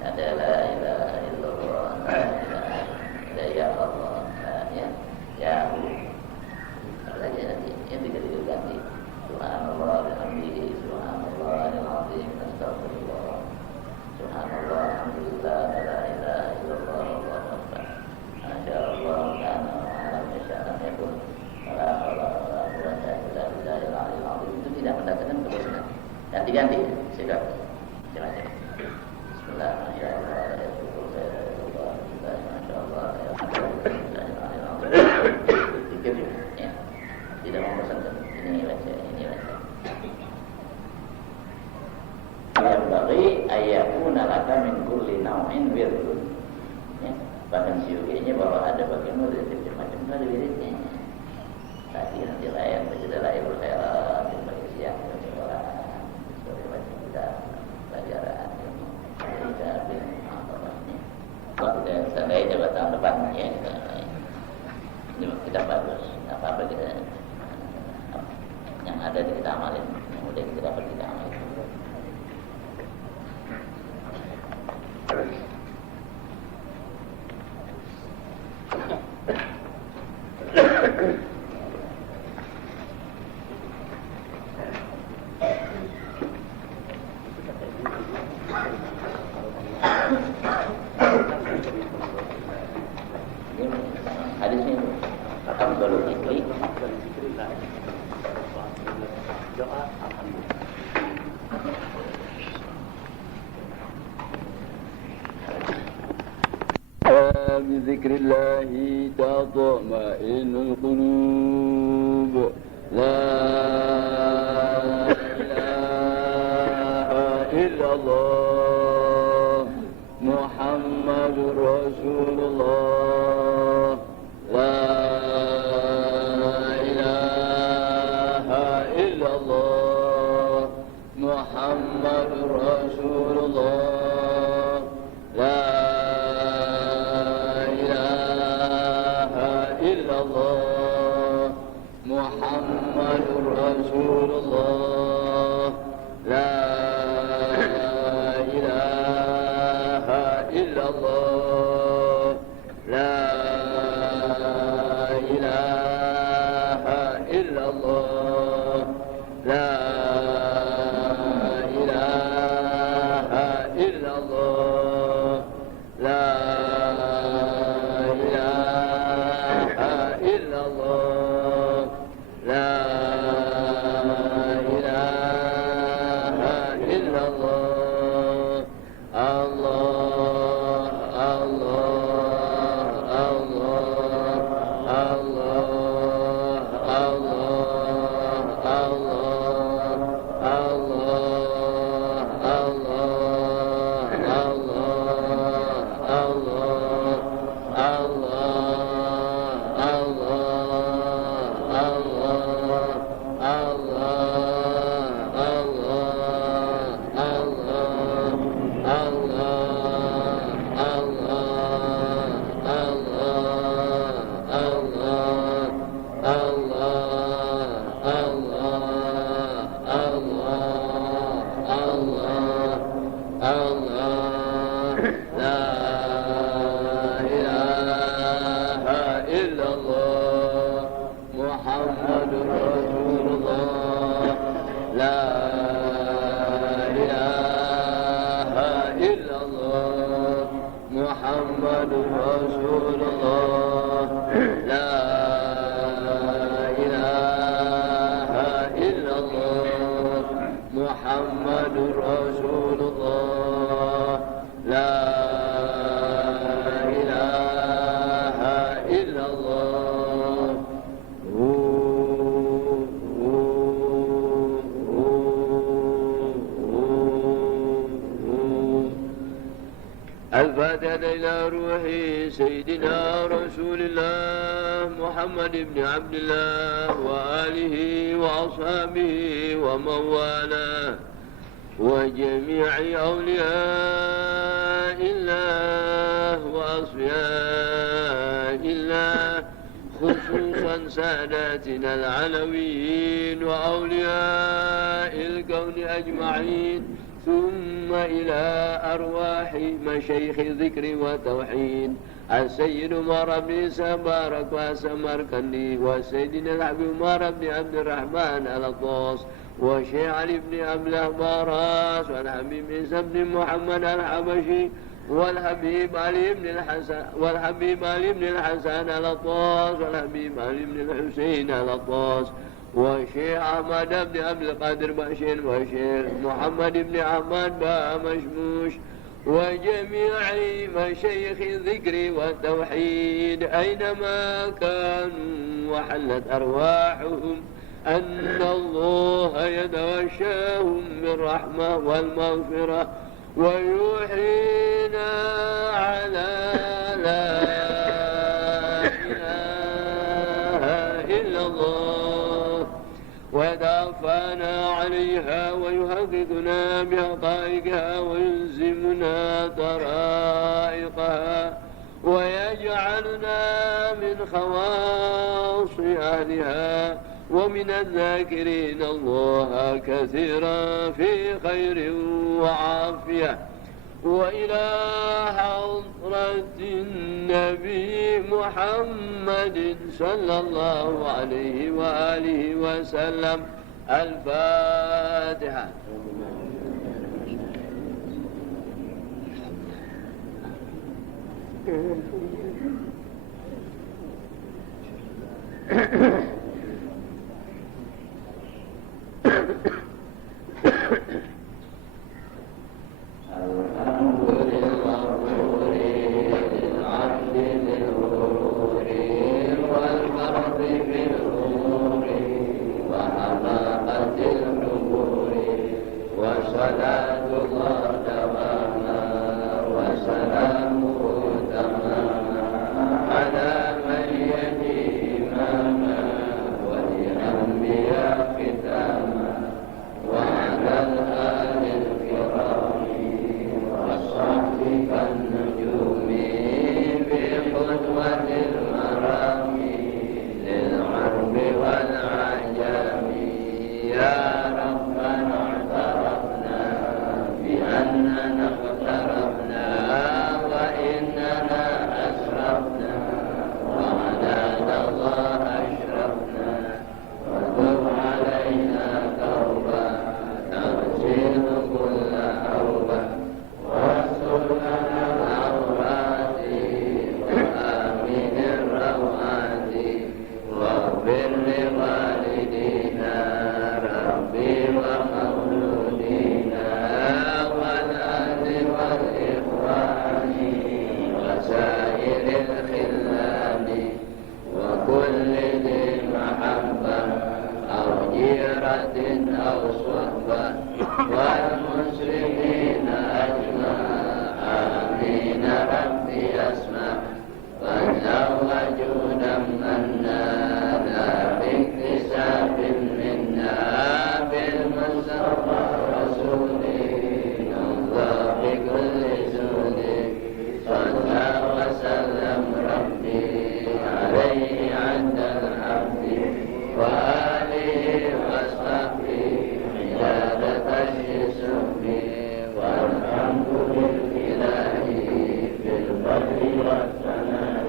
Ada la ilaha illallah, la ilaha ya Allah, ya Allah saja nanti yang diganti. Subhanallah bihamdihi, subhanallahil azim, astagfirullah, subhanallah, alhamdulillah, la ilaha illallah, wallahu akbar, masya Allah, kana alam masya'an yakun, la haula wala quwwata illa billahil aliyyil azim. Itu tidak mendatangkan kebosanan. Ganti-ganti sikap macam-macam. Bismillahirrahmanirrahim. Zikir ya. Tidak membosankan. Ini baca, ini baca. Yang bagi ayakuna laka min kulli naw'in wirdun. Ya, bahkan siuginya bahwa ada bagianmu dari macam-macam ada wiridnya. Tadi nanti layan baca lain berkhairat, bagi siang baca orang, sebagai baca kita pelajaran kita apa ini. Kalau saya coba tahun depan ya. Ini kita bagus, apa-apa kita yang ada kita amalin, yang udah kita dapat kita amalin. Doa alhamdulillah. بذكر الله تطمئن القلوب لا إله إلا الله محمد رسول الله لا إله إلا الله محمد رسول الله لا محمد رسول الله لا إله إلا الله لا إله إلا الله لا إله إلا الله لا إله إلا الله لا إله إلا الله الله الله الله الله الله الله محمد رسول الله لا إله إلا الله محمد رسول الله لا إله إلا الله الفاتحة إلى روح سيدنا رسول الله محمد بن عبد الله وآله وأصحابه ومن والاه وجميع أولياء الله وأصفياء الله خصوصا ساداتنا العلويين وأولياء الكون أجمعين ثم إلى أرواح مشايخ ذكر وتوحيد السيد عمر بن سبارك وسمركندي وسيدنا الحبيب عمر بن عبد الرحمن الأطاس وشيخ علي بن عبد الأحباراس والحبيب عيسى بن محمد الحبشي والحبيب علي بن الحسن الأطاس والحبيب علي بن الحسين الأطاس وشيخ أحمد بن عبد القادر باشين وشيخ محمد بن أحمد با مشموش وجميع مشايخ الذكر والتوحيد أينما كانوا وحلت أرواحهم أن الله يتغشاهم بالرحمة والمغفرة ويوحينا على لا إله إلا الله ويتوفانا عليها ويحققنا بحقائقها ويلزمنا طرائقها ويجعلنا من خواص أهلها ومن الذاكرين الله كثيرا في خير وعافية وإلى حضرة النبي محمد صلى الله عليه وآله وسلم الفاتحة. والمسلمين أجمع آمين ربي أسمع وتزوجوا دمنا لا باكتساب منا بالمصطفى رسوله نرضى بكل سود صلى وسلم ربي عليه عند العبد وآله وصحبه عبادة الجسم والحمد لله في البر والسماء.